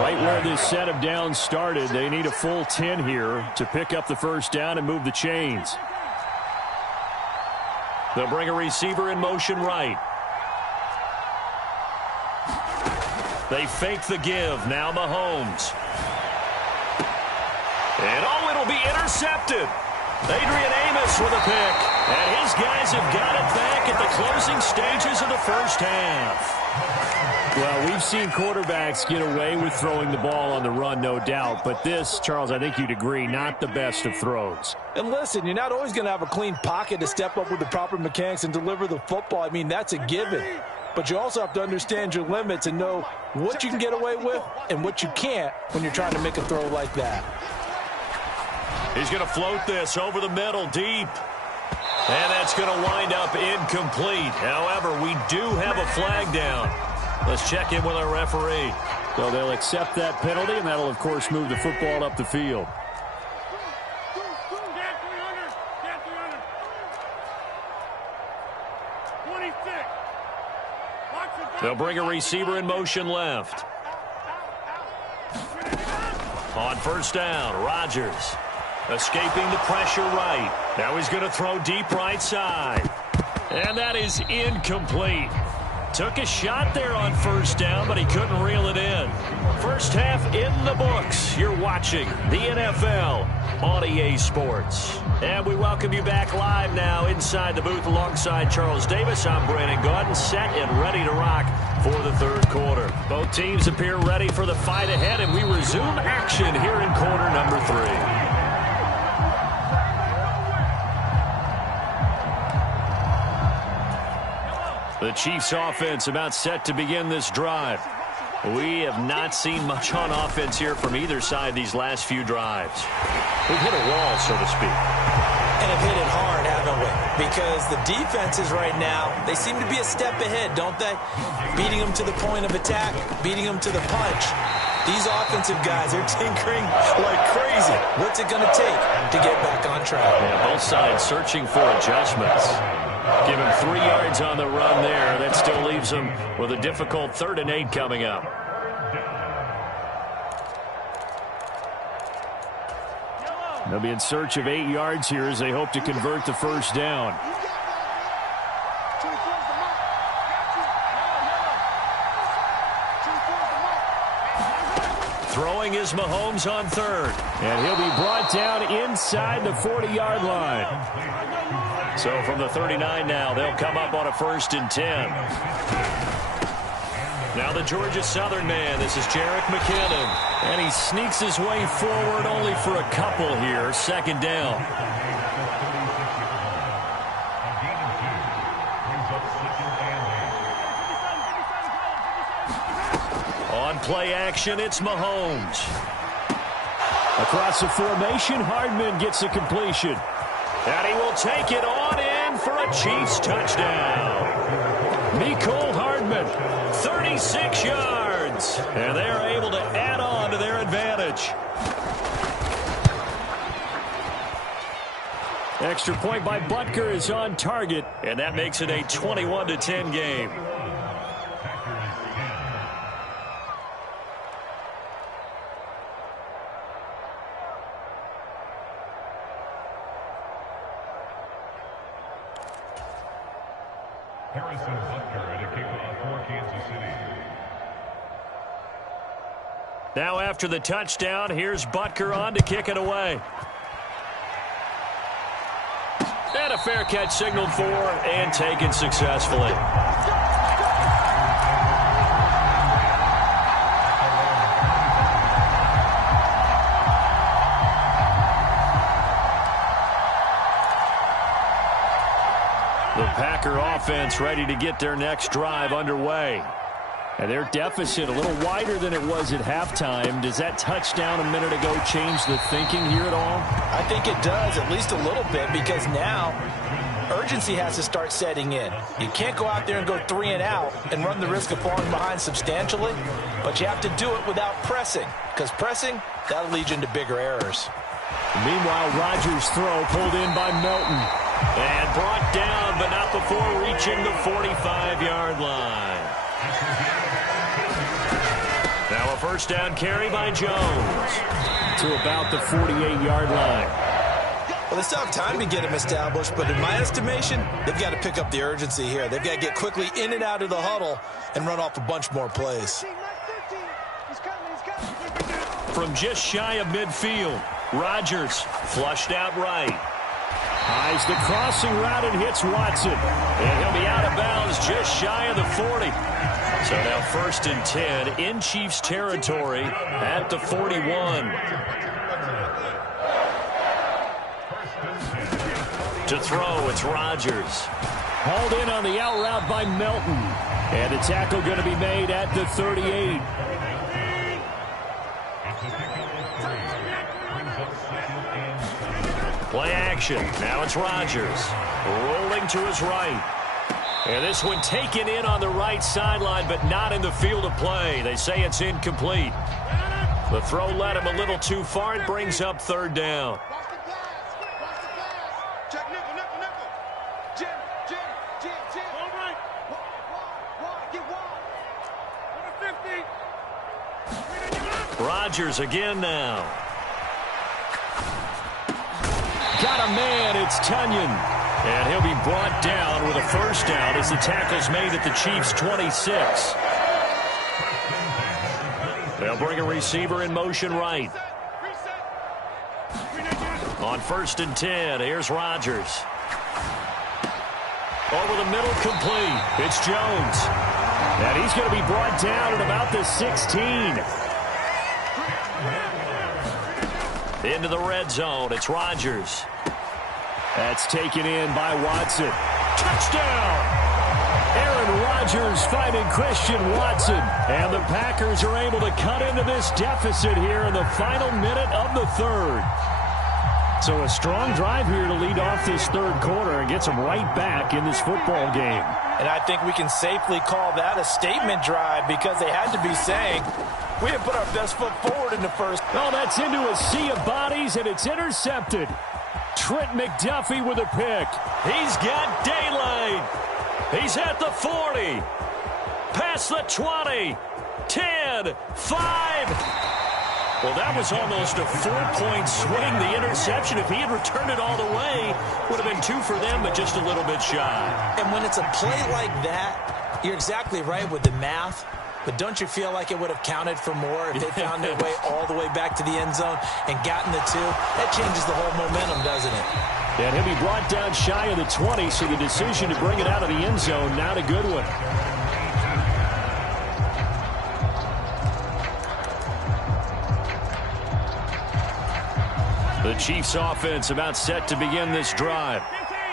Right where this set of downs started, they need a full 10 here to pick up the first down and move the chains. They'll bring a receiver in motion right. They fake the give. Now Mahomes. And it'll be intercepted. Adrian Amos with a pick. And his guys have got it back at the closing stages of the first half. Well, we've seen quarterbacks get away with throwing the ball on the run, no doubt. But this, Charles, I think you'd agree, not the best of throws. And listen, you're not always going to have a clean pocket to step up with the proper mechanics and deliver the football. I mean, that's a given. But you also have to understand your limits and know what you can get away with and what you can't when you're trying to make a throw like that. He's going to float this over the middle deep. And that's going to wind up incomplete. However, we do have a flag down. Let's check in with our referee. So they'll accept that penalty, and that'll, of course, move the football up the field. They'll bring a receiver in motion left. On first down, Rodgers. Escaping the pressure right. Now he's going to throw deep right side. And that is incomplete. Took a shot there on first down, but he couldn't reel it in. First half in the books. You're watching the NFL on EA Sports. And we welcome you back live now inside the booth alongside Charles Davis. I'm Brandon Gaudin, set and ready to rock for the third quarter. Both teams appear ready for the fight ahead, and we resume action here in quarter number 3. The Chiefs offense about set to begin this drive. We have not seen much on offense here from either side these last few drives. We've hit a wall, so to speak. And have hit it hard, haven't we? Because the defenses right now, they seem to be a step ahead, don't they? Beating them to the point of attack, beating them to the punch. These offensive guys are tinkering like crazy. What's it going to take to get back on track? Yeah, both sides searching for adjustments. Give him 3 yards on the run there. That still leaves him with a difficult 3rd and 8 coming up. They'll be in search of 8 yards here as they hope to convert the first down. Throwing is Mahomes on 3rd. And he'll be brought down inside the 40-yard line. So from the 39 now, they'll come up on a 1st and 10. Now the Georgia Southern man, this is Jerick McKinnon. And he sneaks his way forward only for a couple here. 2nd down. On play action, it's Mahomes. Across the formation, Hardman gets the completion. And he will take it on in for a Chiefs touchdown. Mecole Hardman, 36 yards. And they are able to add on to their advantage. Extra point by Butker is on target, and that makes it a 21-10 game. Harrison Butker at a kickoff for Kansas City. Now after the touchdown, here's Butker on to kick it away. And a fair catch signaled for and taken successfully. The Packer offense ready to get their next drive underway. And their deficit a little wider than it was at halftime. Does that touchdown a minute ago change the thinking here at all? I think it does, at least a little bit, because now urgency has to start setting in. You can't go out there and go 3 and out and run the risk of falling behind substantially, but you have to do it without pressing, because pressing, that'll lead you into bigger errors. Meanwhile, Rodgers' throw pulled in by Melton and brought down, but not before reaching the 45-yard line. Now a first down carry by Jones to about the 48-yard line. Well, they still have time to get him established, but in my estimation, they've got to pick up the urgency here. They've got to get quickly in and out of the huddle and run off a bunch more plays. From just shy of midfield, Rodgers flushed out right. Eyes the crossing route and hits Watson. And he'll be out of bounds just shy of the 40. So now 1st and 10 in Chiefs territory at the 41. To throw, it's Rodgers. Hauled in on the out route by Melton. And the tackle going to be made at the 38. Play action. Now it's Rodgers. Rolling to his right. And this one taken in on the right sideline, but not in the field of play. They say it's incomplete. The throw led him a little too far. It brings up 3rd down. Rodgers again now. Got a man, it's Tunyon. And he'll be brought down with a first down as the tackle's made at the Chiefs' 26. They'll bring a receiver in motion right. On 1st and 10, here's Rodgers. Over the middle, complete. It's Jones. And he's going to be brought down at about the 16. Into the red zone, it's Rodgers. That's taken in by Watson. Touchdown! Aaron Rodgers finding Christian Watson. And the Packers are able to cut into this deficit here in the final minute of the 3rd. So a strong drive here to lead off this 3rd quarter and gets them right back in this football game. And I think we can safely call that a statement drive because they had to be saying, we have put our best foot forward in the first. Oh, that's into a sea of bodies, and it's intercepted. Trent McDuffie with a pick. He's got daylight. He's at the 40. Past the 20. 10. 5. Well, that was almost a 4-point swing, the interception. If he had returned it all the way, would have been 2 for them, but just a little bit shy. And when it's a play like that, you're exactly right with the math. But don't you feel like it would have counted for more if they found their way all the way back to the end zone and gotten the 2? That changes the whole momentum, doesn't it? And he'll be brought down shy of the 20, so the decision to bring it out of the end zone, not a good one. The Chiefs offense about set to begin this drive.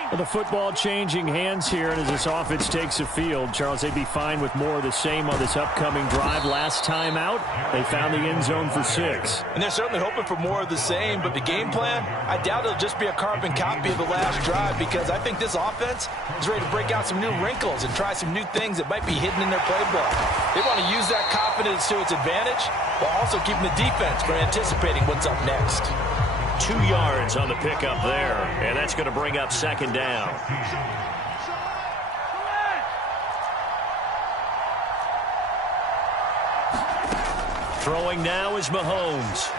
Well, the football changing hands here, and as this offense takes the field, Charles, they'd be fine with more of the same on this upcoming drive. Last time out, they found the end zone for 6. And they're certainly hoping for more of the same, but the game plan, I doubt it'll just be a carbon copy of the last drive, because I think this offense is ready to break out some new wrinkles and try some new things that might be hidden in their playbook. They want to use that confidence to its advantage while also keeping the defense from anticipating what's up next. 2 yards on the pickup there, and that's going to bring up 2nd down. Throwing now is Mahomes.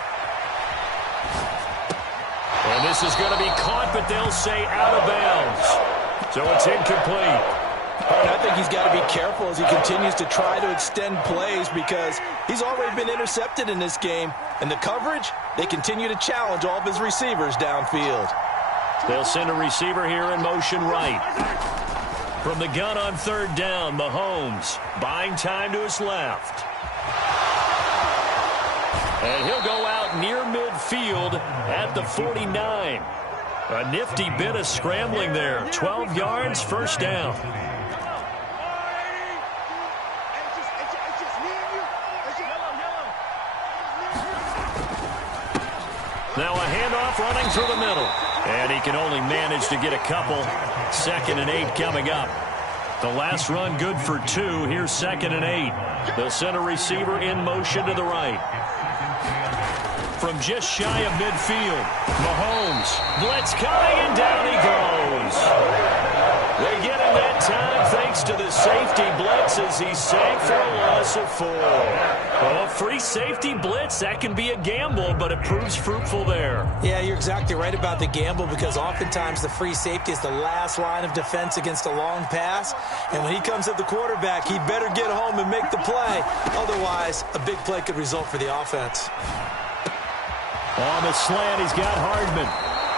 And this is going to be caught, but they'll say out of bounds. So it's incomplete. And I think he's got to be careful as he continues to try to extend plays, because he's already been intercepted in this game. And the coverage, they continue to challenge all of his receivers downfield. They'll send a receiver here in motion right. From the gun on 3rd down, Mahomes buying time to his left. And he'll go out near midfield at the 49. A nifty bit of scrambling there. 12 yards, 1st down. Now a handoff running through the middle. And he can only manage to get a couple. 2nd and 8 coming up. The last run good for 2. Here's 2nd and 8. They'll send a receiver in motion to the right. From just shy of midfield, Mahomes. Blitz coming, and down he goes. They get him that time thanks to the safety blitz as he sank for a loss of 4. Well, a free safety blitz, that can be a gamble, but it proves fruitful there. Yeah, you're exactly right about the gamble, because oftentimes the free safety is the last line of defense against a long pass. And when he comes at the quarterback, he better get home and make the play. Otherwise, a big play could result for the offense. On the slant, he's got Hardman.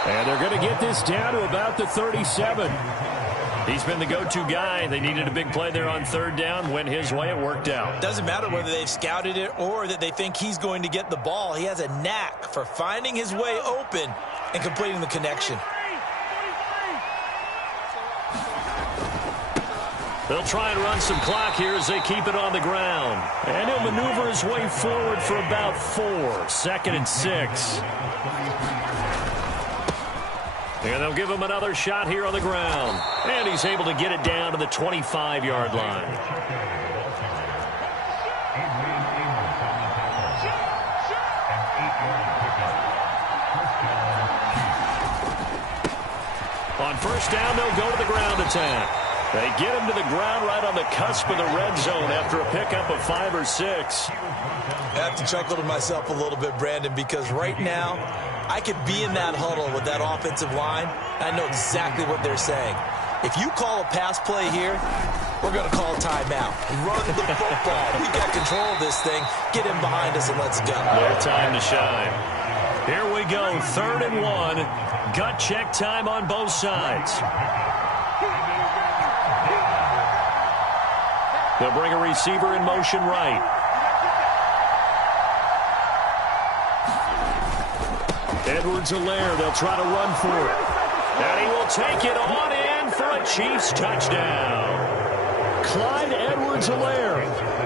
And they're going to get this down to about the 37. He's been the go-to guy. They needed a big play there on 3rd down. Went his way. It worked out. Doesn't matter whether they've scouted it or that they think he's going to get the ball. He has a knack for finding his way open and completing the connection. They'll try and run some clock here as they keep it on the ground. And he'll maneuver his way forward for about 4. 2nd and 6. And they'll give him another shot here on the ground. And he's able to get it down to the 25-yard line. On 1st down, they'll go to the ground attack. They get him to the ground right on the cusp of the red zone after a pickup of 5 or 6. I have to chuckle to myself a little bit, Brandon, because right now I could be in that huddle with that offensive line. I know exactly what they're saying. If you call a pass play here, we're going to call timeout. Run the football. We got control of this thing. Get him behind us and let's go. Their time to shine. Here we go, 3rd and 1. Gut check time on both sides. They'll bring a receiver in motion right. Edwards-Helaire, they'll try to run for it. And he will take it on in for a Chiefs touchdown. Clyde Edwards-Helaire,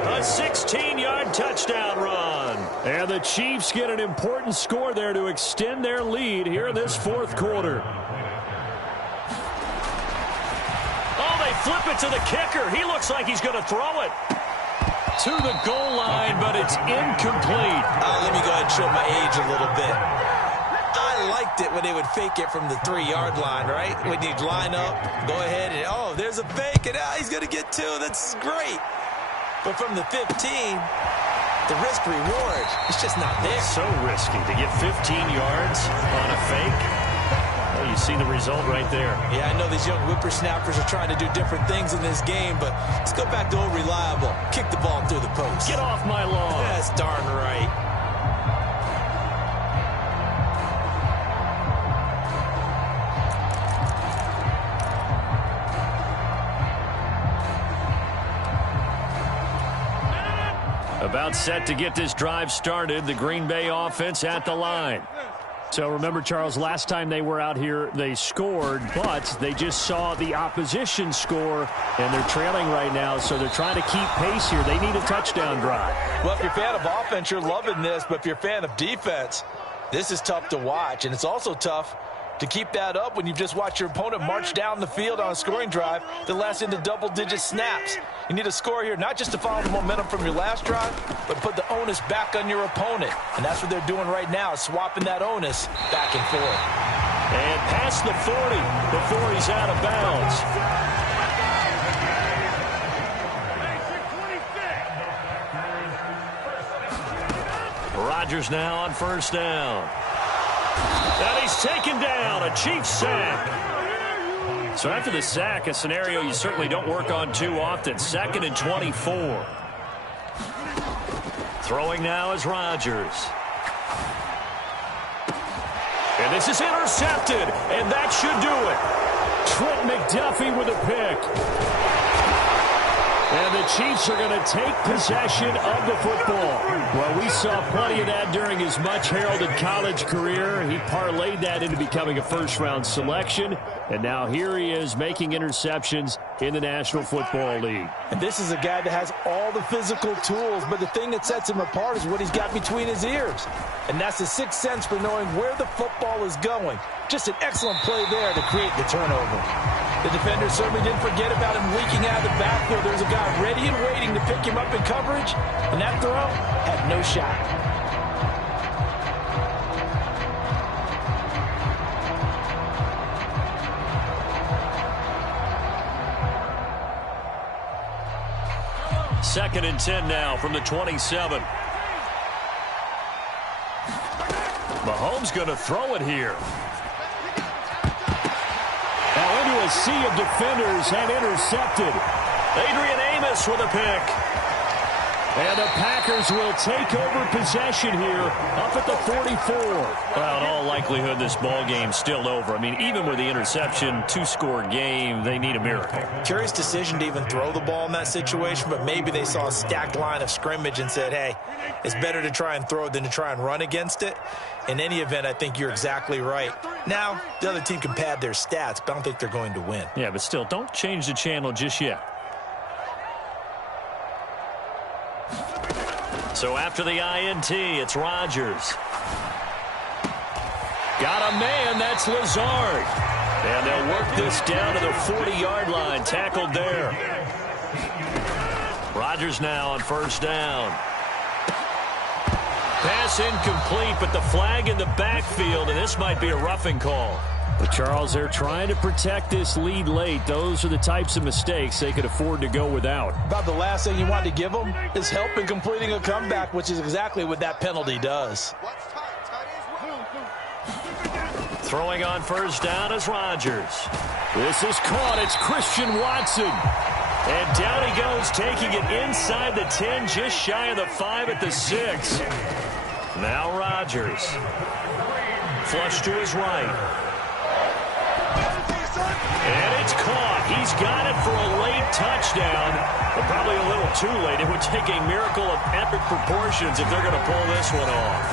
a 16-yard touchdown run. And the Chiefs get an important score there to extend their lead here in this 4th quarter. Oh, they flip it to the kicker. He looks like he's going to throw it to the goal line, but it's incomplete. Let me go ahead and show my age a little bit. I liked it when they would fake it from the 3-yard line, right? When you'd line up, go ahead and, oh, there's a fake, and he's going to get 2. That's great. But from the 15, the risk reward, it's just not there. It's so risky to get 15 yards on a fake. Well, you see the result right there. Yeah, I know these young whippersnappers are trying to do different things in this game, but let's go back to old reliable. Kick the ball through the post. Get off my lawn. That's darn right. About set to get this drive started. The Green Bay offense at the line. So remember, Charles, last time they were out here, they scored, but they just saw the opposition score, and they're trailing right now, so they're trying to keep pace here. They need a touchdown drive. Well, if you're a fan of offense, you're loving this, but if you're a fan of defense, this is tough to watch, and it's also tough to keep that up when you've just watched your opponent march down the field on a scoring drive that lasts into double-digit snaps. You need a score here, not just to follow the momentum from your last drive, but put the onus back on your opponent. And that's what they're doing right now, swapping that onus back and forth. And past the 40 before he's out of bounds. Rodgers now on first down. And he's taken down, a Chiefs sack. So after the sack, a scenario you certainly don't work on too often. 2nd and 24. Throwing now is Rodgers. And this is intercepted, and that should do it. Trent McDuffie with a pick. And the Chiefs are going to take possession of the football. Well, we saw plenty of that during his much-heralded college career. He parlayed that into becoming a first-round selection. And now here he is making interceptions in the National Football League. And this is a guy that has all the physical tools, but the thing that sets him apart is what he's got between his ears. And that's the sixth sense for knowing where the football is going. Just an excellent play there to create the turnover. The defender certainly didn't forget about him leaking out of the backfield. There's a guy ready and waiting to pick him up in coverage, and that throw had no shot. Second and 10 now from the 27. Mahomes going to throw it here. Now into a sea of defenders and intercepted. Adrian Amos with a pick. And the Packers will take over possession here up at the 44. Well, in all likelihood, this ball game's still over. I mean, even with the interception, two-score game, they need a miracle. Curious decision to even throw the ball in that situation, but maybe they saw a stacked line of scrimmage and said, hey, it's better to try and throw than to try and run against it. In any event, I think you're exactly right. Now, the other team can pad their stats, but I don't think they're going to win. Yeah, but still, don't change the channel just yet. So after the INT, it's Rodgers. Got a man, that's Lazard. And they'll work this down to the 40-yard line, tackled there. Rodgers now on first down. Pass incomplete, but the flag in the backfield, and this might be a roughing call. But Charles, they're trying to protect this lead late. Those are the types of mistakes they could afford to go without. About the last thing you want to give them is help in completing a comeback, which is exactly what that penalty does. Throwing on first down is Rodgers. This is caught. It's Christian Watson. And down he goes, taking it inside the 10, just shy of the 5 at the 6. Now Rodgers. Flush to his right. And it's caught. He's got it for a late touchdown, but probably a little too late. It would take a miracle of epic proportions if they're going to pull this one off.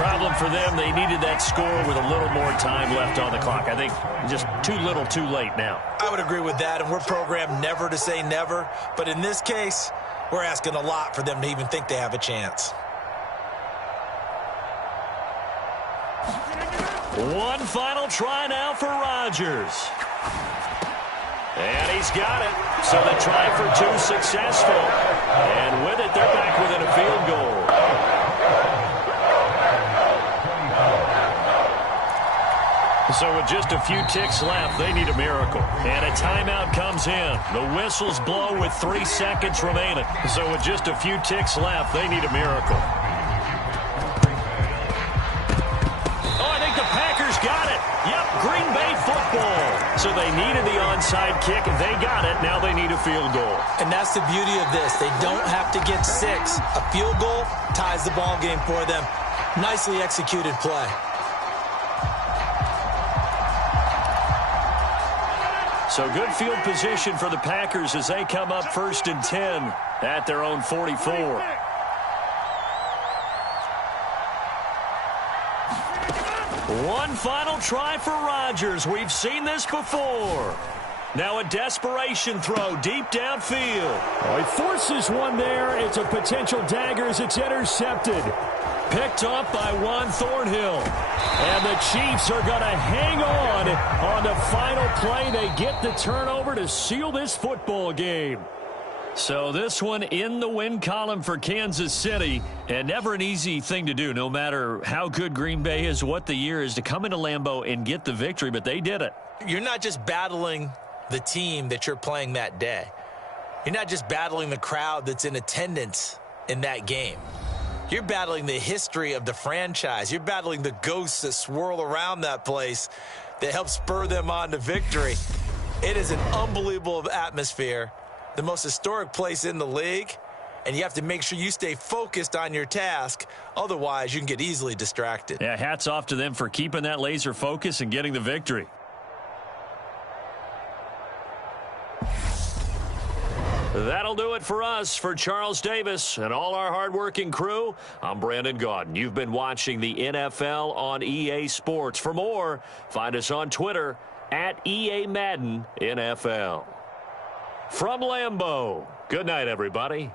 Problem for them, they needed that score with a little more time left on the clock. I think just too little too late now. I would agree with that, and we're programmed never to say never. But in this case, we're asking a lot for them to even think they have a chance. One final try now for Rodgers. And he's got it. So the try for two successful. And with it, they're back within a field goal. So with just a few ticks left, they need a miracle. And a timeout comes in. The whistles blow with 3 seconds remaining. So with just a few ticks left, they need a miracle. Got it. Yep, Green Bay football. So they needed the onside kick. They got it. Now they need a field goal. And that's the beauty of this. They don't have to get 6. A field goal ties the ball game for them. Nicely executed play. So good field position for the Packers as they come up 1st and 10 at their own 44. One final try for Rodgers. We've seen this before. Now a desperation throw deep downfield. Oh, he forces one there. It's a potential dagger as it's intercepted. Picked up by Juan Thornhill. And the Chiefs are going to hang on the final play. They get the turnover to seal this football game. So this one in the win column for Kansas City, and never an easy thing to do, no matter how good Green Bay is, what the year is, to come into Lambeau and get the victory, but they did it. You're not just battling the team that you're playing that day. You're not just battling the crowd that's in attendance in that game. You're battling the history of the franchise. You're battling the ghosts that swirl around that place that help spur them on to victory. It is an unbelievable atmosphere. The most historic place in the league, and you have to make sure you stay focused on your task. Otherwise, you can get easily distracted. Yeah, hats off to them for keeping that laser focus and getting the victory. That'll do it for us. For Charles Davis and all our hardworking crew, I'm Brandon Gaudin. You've been watching the NFL on EA Sports. For more, find us on Twitter at EA Madden NFL. From Lambeau, good night, everybody.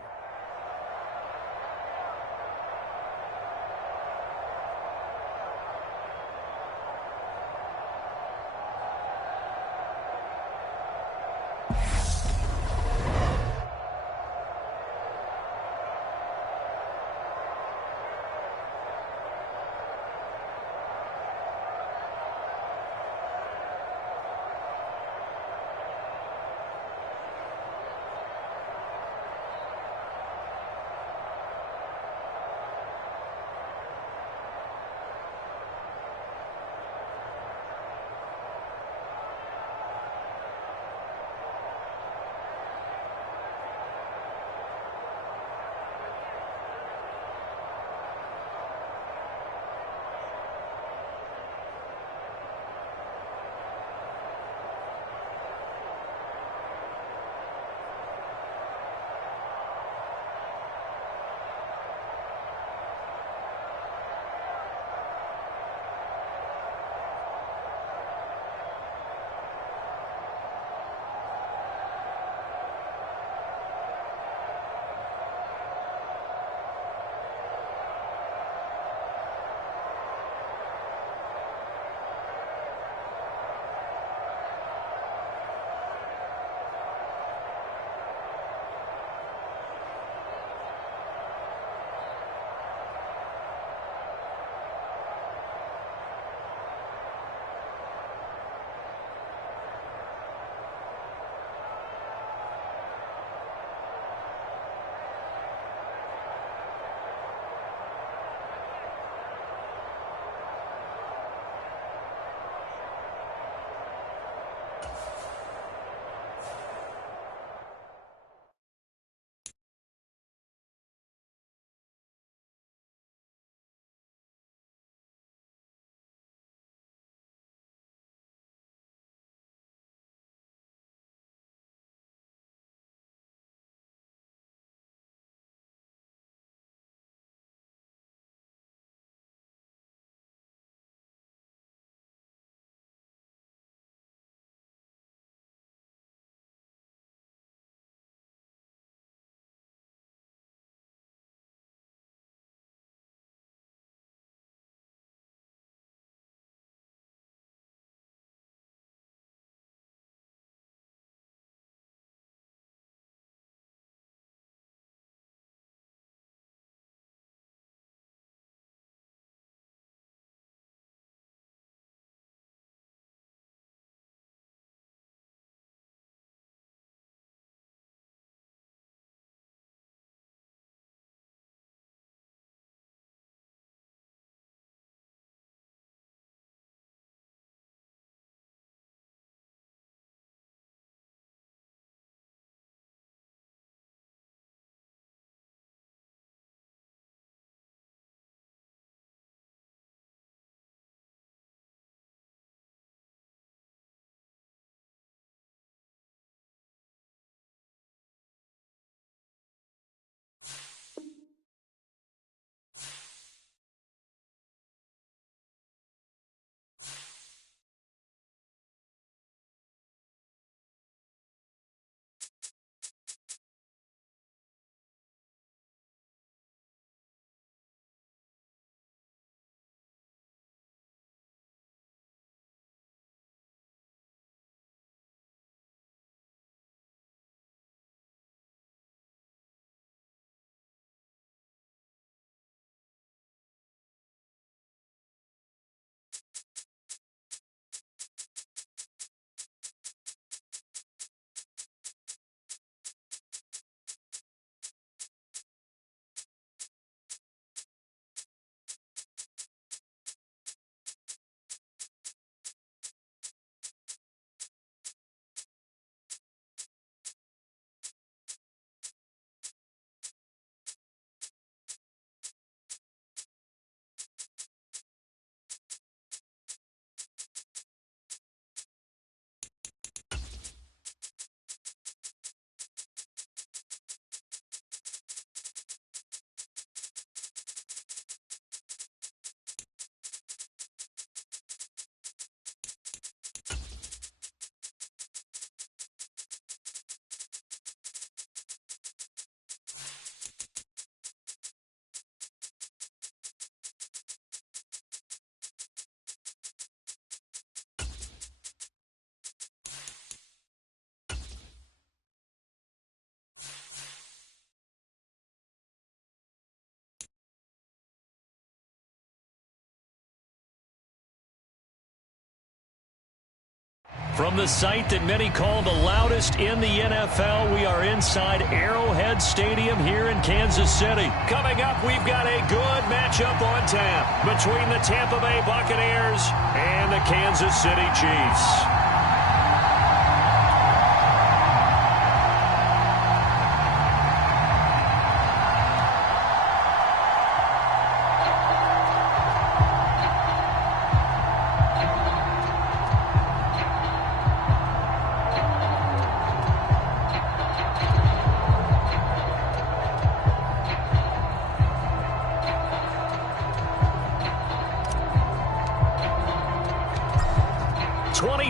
From the site that many call the loudest in the NFL, we are inside Arrowhead Stadium here in Kansas City. Coming up, we've got a good matchup on tap between the Tampa Bay Buccaneers and the Kansas City Chiefs.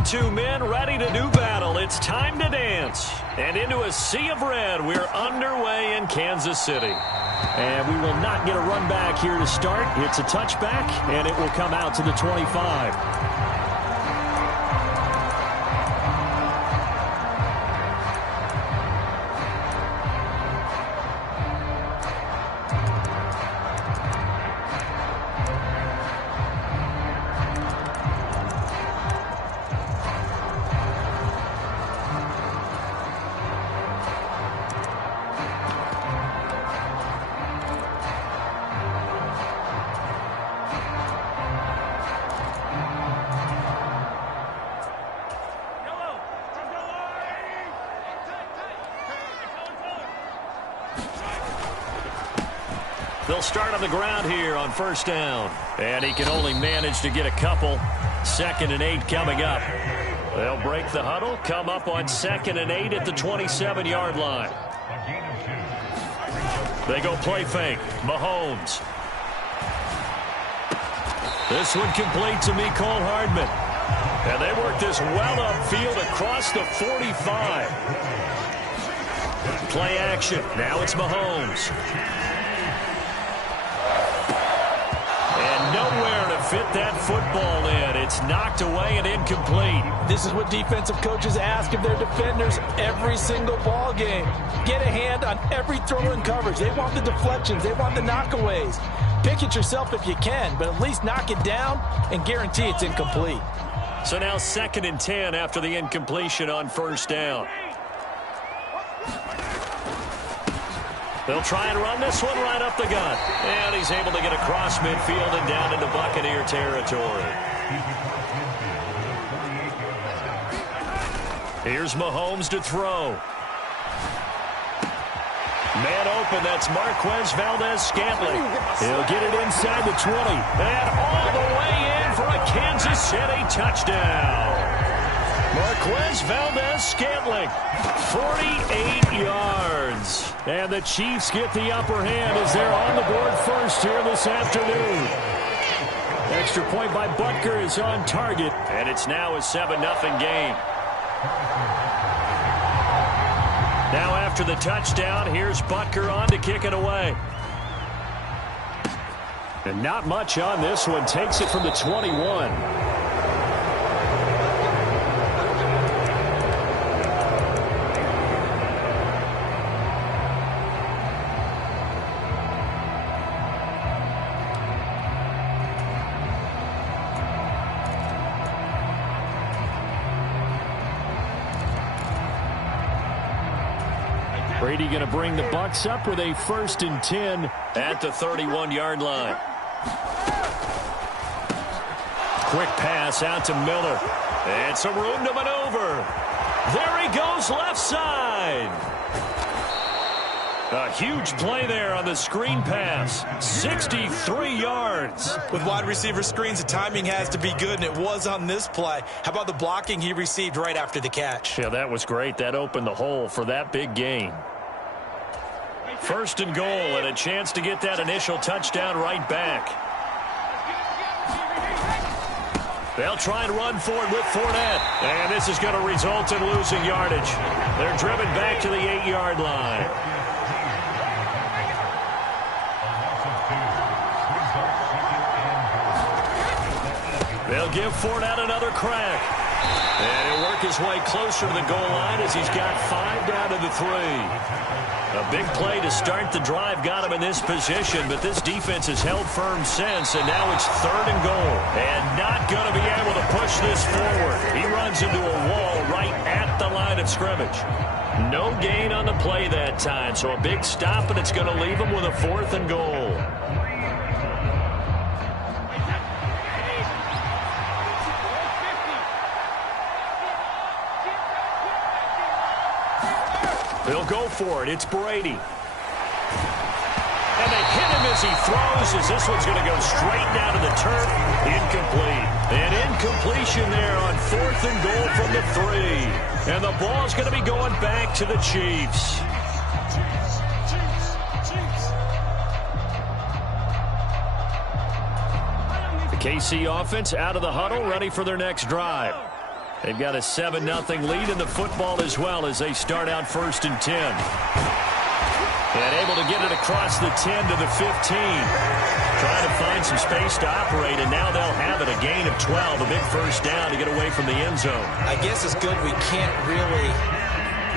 Two men ready to do battle. It's time to dance. And into a sea of red, we're underway in Kansas City. And we will not get a run back here to start. It's a touchback, and it will come out to the 25. They'll start on the ground here on first down. And he can only manage to get a couple. 2nd and 8 coming up. They'll break the huddle, come up on 2nd and 8 at the 27-yard line. They go play fake. Mahomes. This one complete to Mecole Hardman. And they work this well upfield across the 45. Play action. Now it's Mahomes. Nowhere to fit that football in. It's knocked away and incomplete. This is what defensive coaches ask of their defenders every single ball game. Get a hand on every throw in coverage. They want the deflections. They want the knockaways. Pick it yourself if you can, but at least knock it down and guarantee it's incomplete. So now 2nd and 10 after the incompletion on first down. They'll try and run this one right up the gut. And he's able to get across midfield and down into Buccaneer territory. Here's Mahomes to throw. Man open, that's Marquez Valdes-Scantling. He'll get it inside the 20. And all the way in for a Kansas City touchdown. Marquez Valdes-Scantling, 48 yards. And the Chiefs get the upper hand as they're on the board first here this afternoon. Extra point by Butker is on target. And it's now a 7-0 game. Now after the touchdown, here's Butker on to kick it away. And not much on this one. Takes it from the 21. Brady going to bring the Bucs up with a 1st and 10 at the 31-yard line. Quick pass out to Miller. And some room to maneuver. There he goes left side. A huge play there on the screen pass. 63 yards. With wide receiver screens, the timing has to be good, and it was on this play. How about the blocking he received right after the catch? Yeah, that was great. That opened the hole for that big gain. 1st and goal, and a chance to get that initial touchdown right back. They'll try and run forward with Fournette. And this is going to result in losing yardage. They're driven back to the 8-yard line. They'll give Fournette another crack. And he'll work his way closer to the goal line as he's got 5 down to the 3. A big play to start the drive got him in this position, but this defense has held firm since, and now it's 3rd and goal. And not going to be able to push this forward. He runs into a wall right at the line of scrimmage. No gain on the play that time, so a big stop, and it's going to leave him with a 4th and goal. They'll go for it. It's Brady. And they hit him as he throws, as this one's going to go straight down to the turf. Incomplete. An incompletion there on 4th and goal from the 3. And the ball's going to be going back to the Chiefs. The KC offense out of the huddle, ready for their next drive. They've got a 7-0 lead in the football as well as they start out 1st and 10. And able to get it across the 10 to the 15. Trying to find some space to operate, and now they'll have it. A gain of 12, a big first down to get away from the end zone. I guess it's good we can't really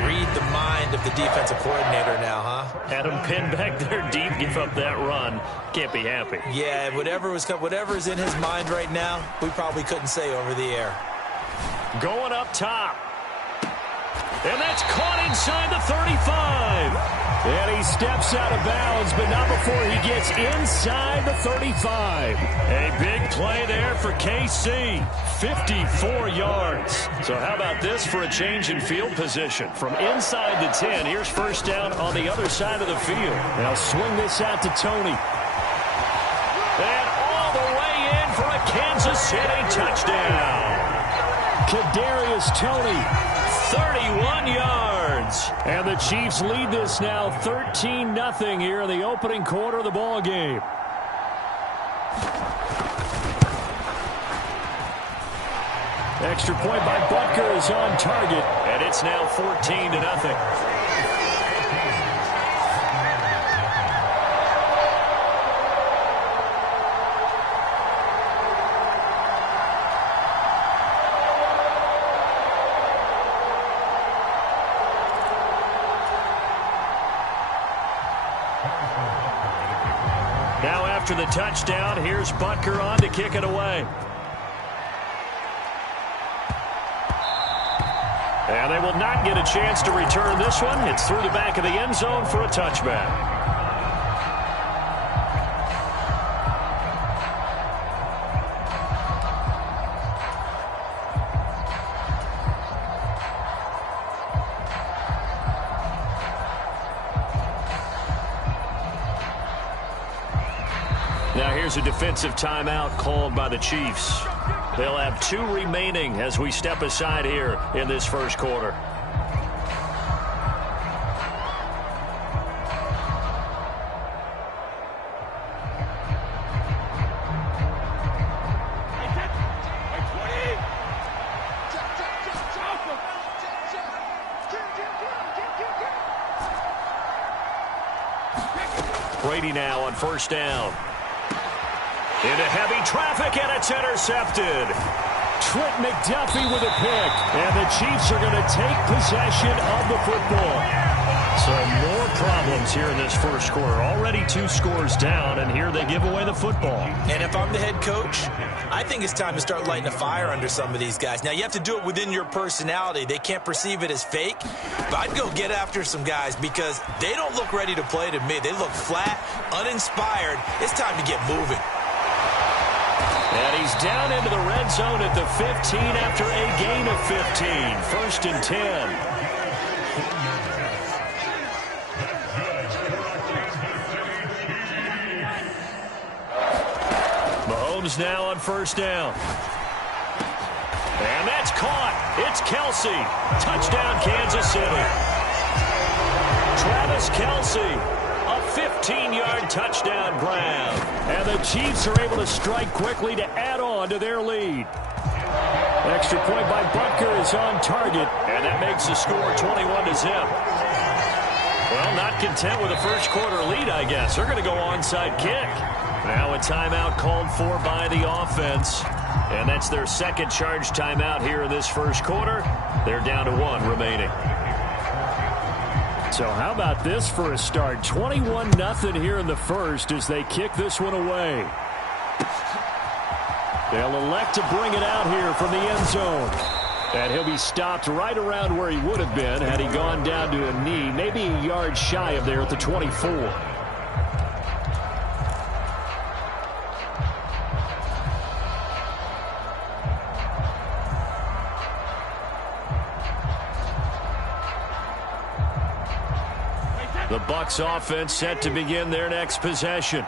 read the mind of the defensive coordinator now, huh? Had him pinned back there deep, give up that run. Can't be happy. Yeah, whatever's in his mind right now, we probably couldn't say over the air. Going up top. And that's caught inside the 35. And he steps out of bounds, but not before he gets inside the 35. A big play there for KC. 54 yards. So how about this for a change in field position? From inside the 10, here's first down on the other side of the field. They'll swing this out to Tony. And all the way in for a Kansas City touchdown. Kadarius Toney, 31 yards. And the Chiefs lead this now 13-0 here in the opening quarter of the ball game. Extra point by Butker is on target. And it's now 14-0. Now after the touchdown, here's Butker on to kick it away. And they will not get a chance to return this one. It's through the back of the end zone for a touchback. Now here's a defensive timeout called by the Chiefs. They'll have 2 remaining as we step aside here in this first quarter. Brady now on first down. Into heavy traffic, and it's intercepted. Trent McDuffie with a pick. And the Chiefs are going to take possession of the football. So more problems here in this first quarter. Already 2 scores down, and here they give away the football. And if I'm the head coach, I think it's time to start lighting a fire under some of these guys. Now, you have to do it within your personality. They can't perceive it as fake. But I'd go get after some guys because they don't look ready to play to me. They look flat, uninspired. It's time to get moving. And he's down into the red zone at the 15 after a gain of 15. First and 10. Mahomes now on first down. And that's caught. It's Kelce. Touchdown, Kansas City. Travis Kelce. A 15-yard touchdown grab. And the Chiefs are able to strike quickly to add on to their lead. Extra point by Butker is on target. And that makes the score 21-0. Well, not content with a first quarter lead, I guess. They're going to go onside kick. Now a timeout called for by the offense. And that's their second charge timeout here in this first quarter. They're down to 1 remaining. So how about this for a start? 21-0 here in the first as they kick this one away. They'll elect to bring it out here from the end zone. And he'll be stopped right around where he would have been had he gone down to a knee, maybe a yard shy of there at the 24. The Bucs offense set to begin their next possession.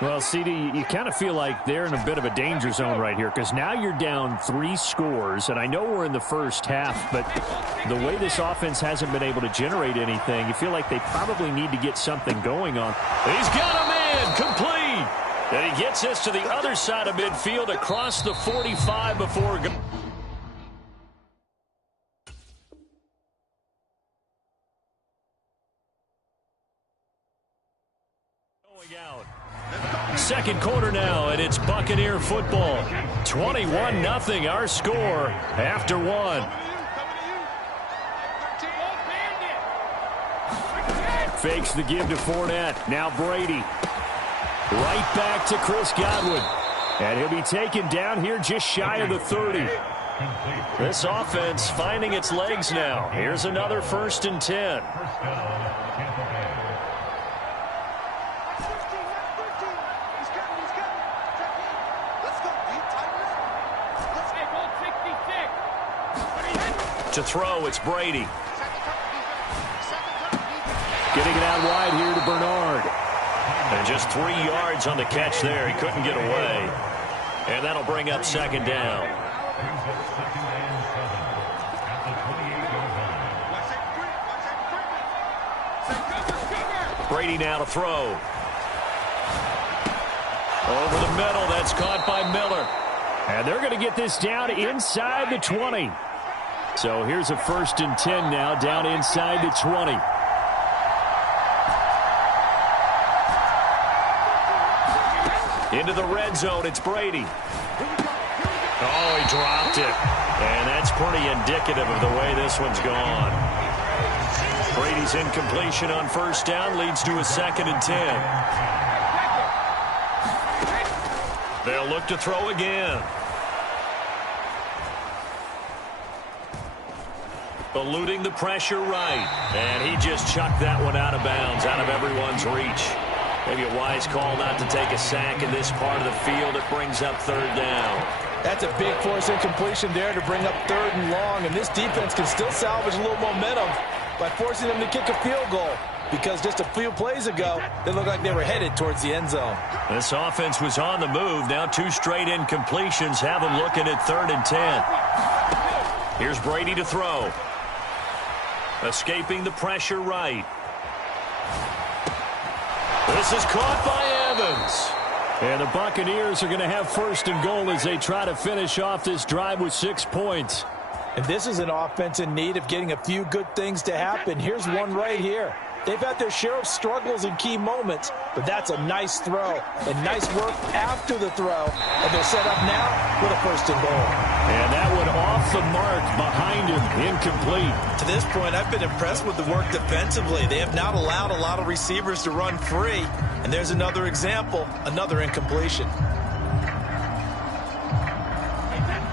Well, CD, you kind of feel like they're in a bit of a danger zone right here because now you're down 3 scores, and I know we're in the first half, but the way this offense hasn't been able to generate anything, you feel like they probably need to get something going on. He's got a man, complete. And he gets this to the other side of midfield across the 45 before going out. Second quarter now, and it's Buccaneer football. 21-0 our score after one. Fakes the give to Fournette. Now Brady. Right back to Chris Godwin. And he'll be taken down here just shy of the 30. This offense finding its legs now. Here's another 1st and 10. To throw, it's Brady. Getting it out wide here to Bernard. And just 3 yards on the catch there. He couldn't get away. And that'll bring up 2nd down. Brady now to throw. Over the middle, that's caught by Miller. And they're going to get this down inside the 20. So here's a 1st and 10 now, down inside the 20. Into the red zone, it's Brady. Oh, he dropped it. And that's pretty indicative of the way this one's gone. Brady's incompletion on 1st down leads to a 2nd and 10. They'll look to throw again. Eluding the pressure right. And he just chucked that one out of bounds, out of everyone's reach. Maybe a wise call not to take a sack in this part of the field. It brings up 3rd down. That's a big force incompletion there to bring up 3rd and long. And this defense can still salvage a little momentum by forcing them to kick a field goal. Because just a few plays ago, they looked like they were headed towards the end zone. This offense was on the move. Now 2 straight incompletions have them looking at 3rd and 10. Here's Brady to throw. Escaping the pressure right. This is caught by Evans. And the Buccaneers are going to have 1st and goal as they try to finish off this drive with 6 points. And this is an offense in need of getting a few good things to happen. Here's one right here. They've had their share of struggles in key moments, but that's a nice throw and nice work after the throw. And they're set up now with a 1st and goal. And that one off the mark behind him, incomplete. To this point, I've been impressed with the work defensively. They have not allowed a lot of receivers to run free. And there's another example, another incompletion.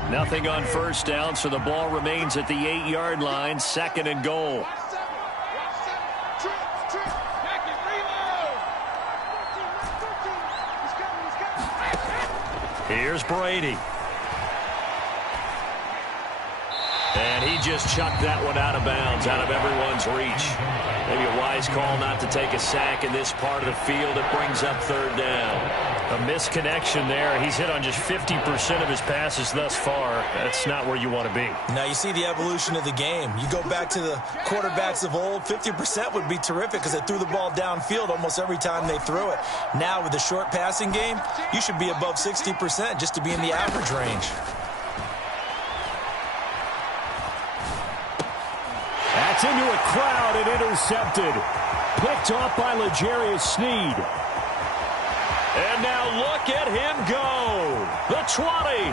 Nothing on 1st down, so the ball remains at the 8-yard line, 2nd and goal. Here's Brady. And he just chucked that one out of bounds, out of everyone's reach. Maybe a wise call not to take a sack in this part of the field. It brings up 3rd down. A misconnection there. He's hit on just 50% of his passes thus far. That's not where you want to be. Now you see the evolution of the game. You go back to the quarterbacks of old, 50% would be terrific because they threw the ball downfield almost every time they threw it. Now with the short passing game, you should be above 60% just to be in the average range. That's into a crowd and intercepted. Picked off by L'Jarius Sneed. And now look at him go. The 20,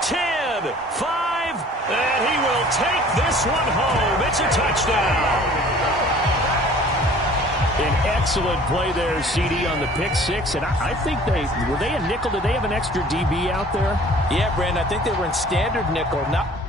10, 5, and he will take this one home. It's a touchdown. An excellent play there, CD, on the pick six. And I think were they a nickel? Did they have an extra DB out there? Yeah, Brandon, I think they were in standard nickel. Not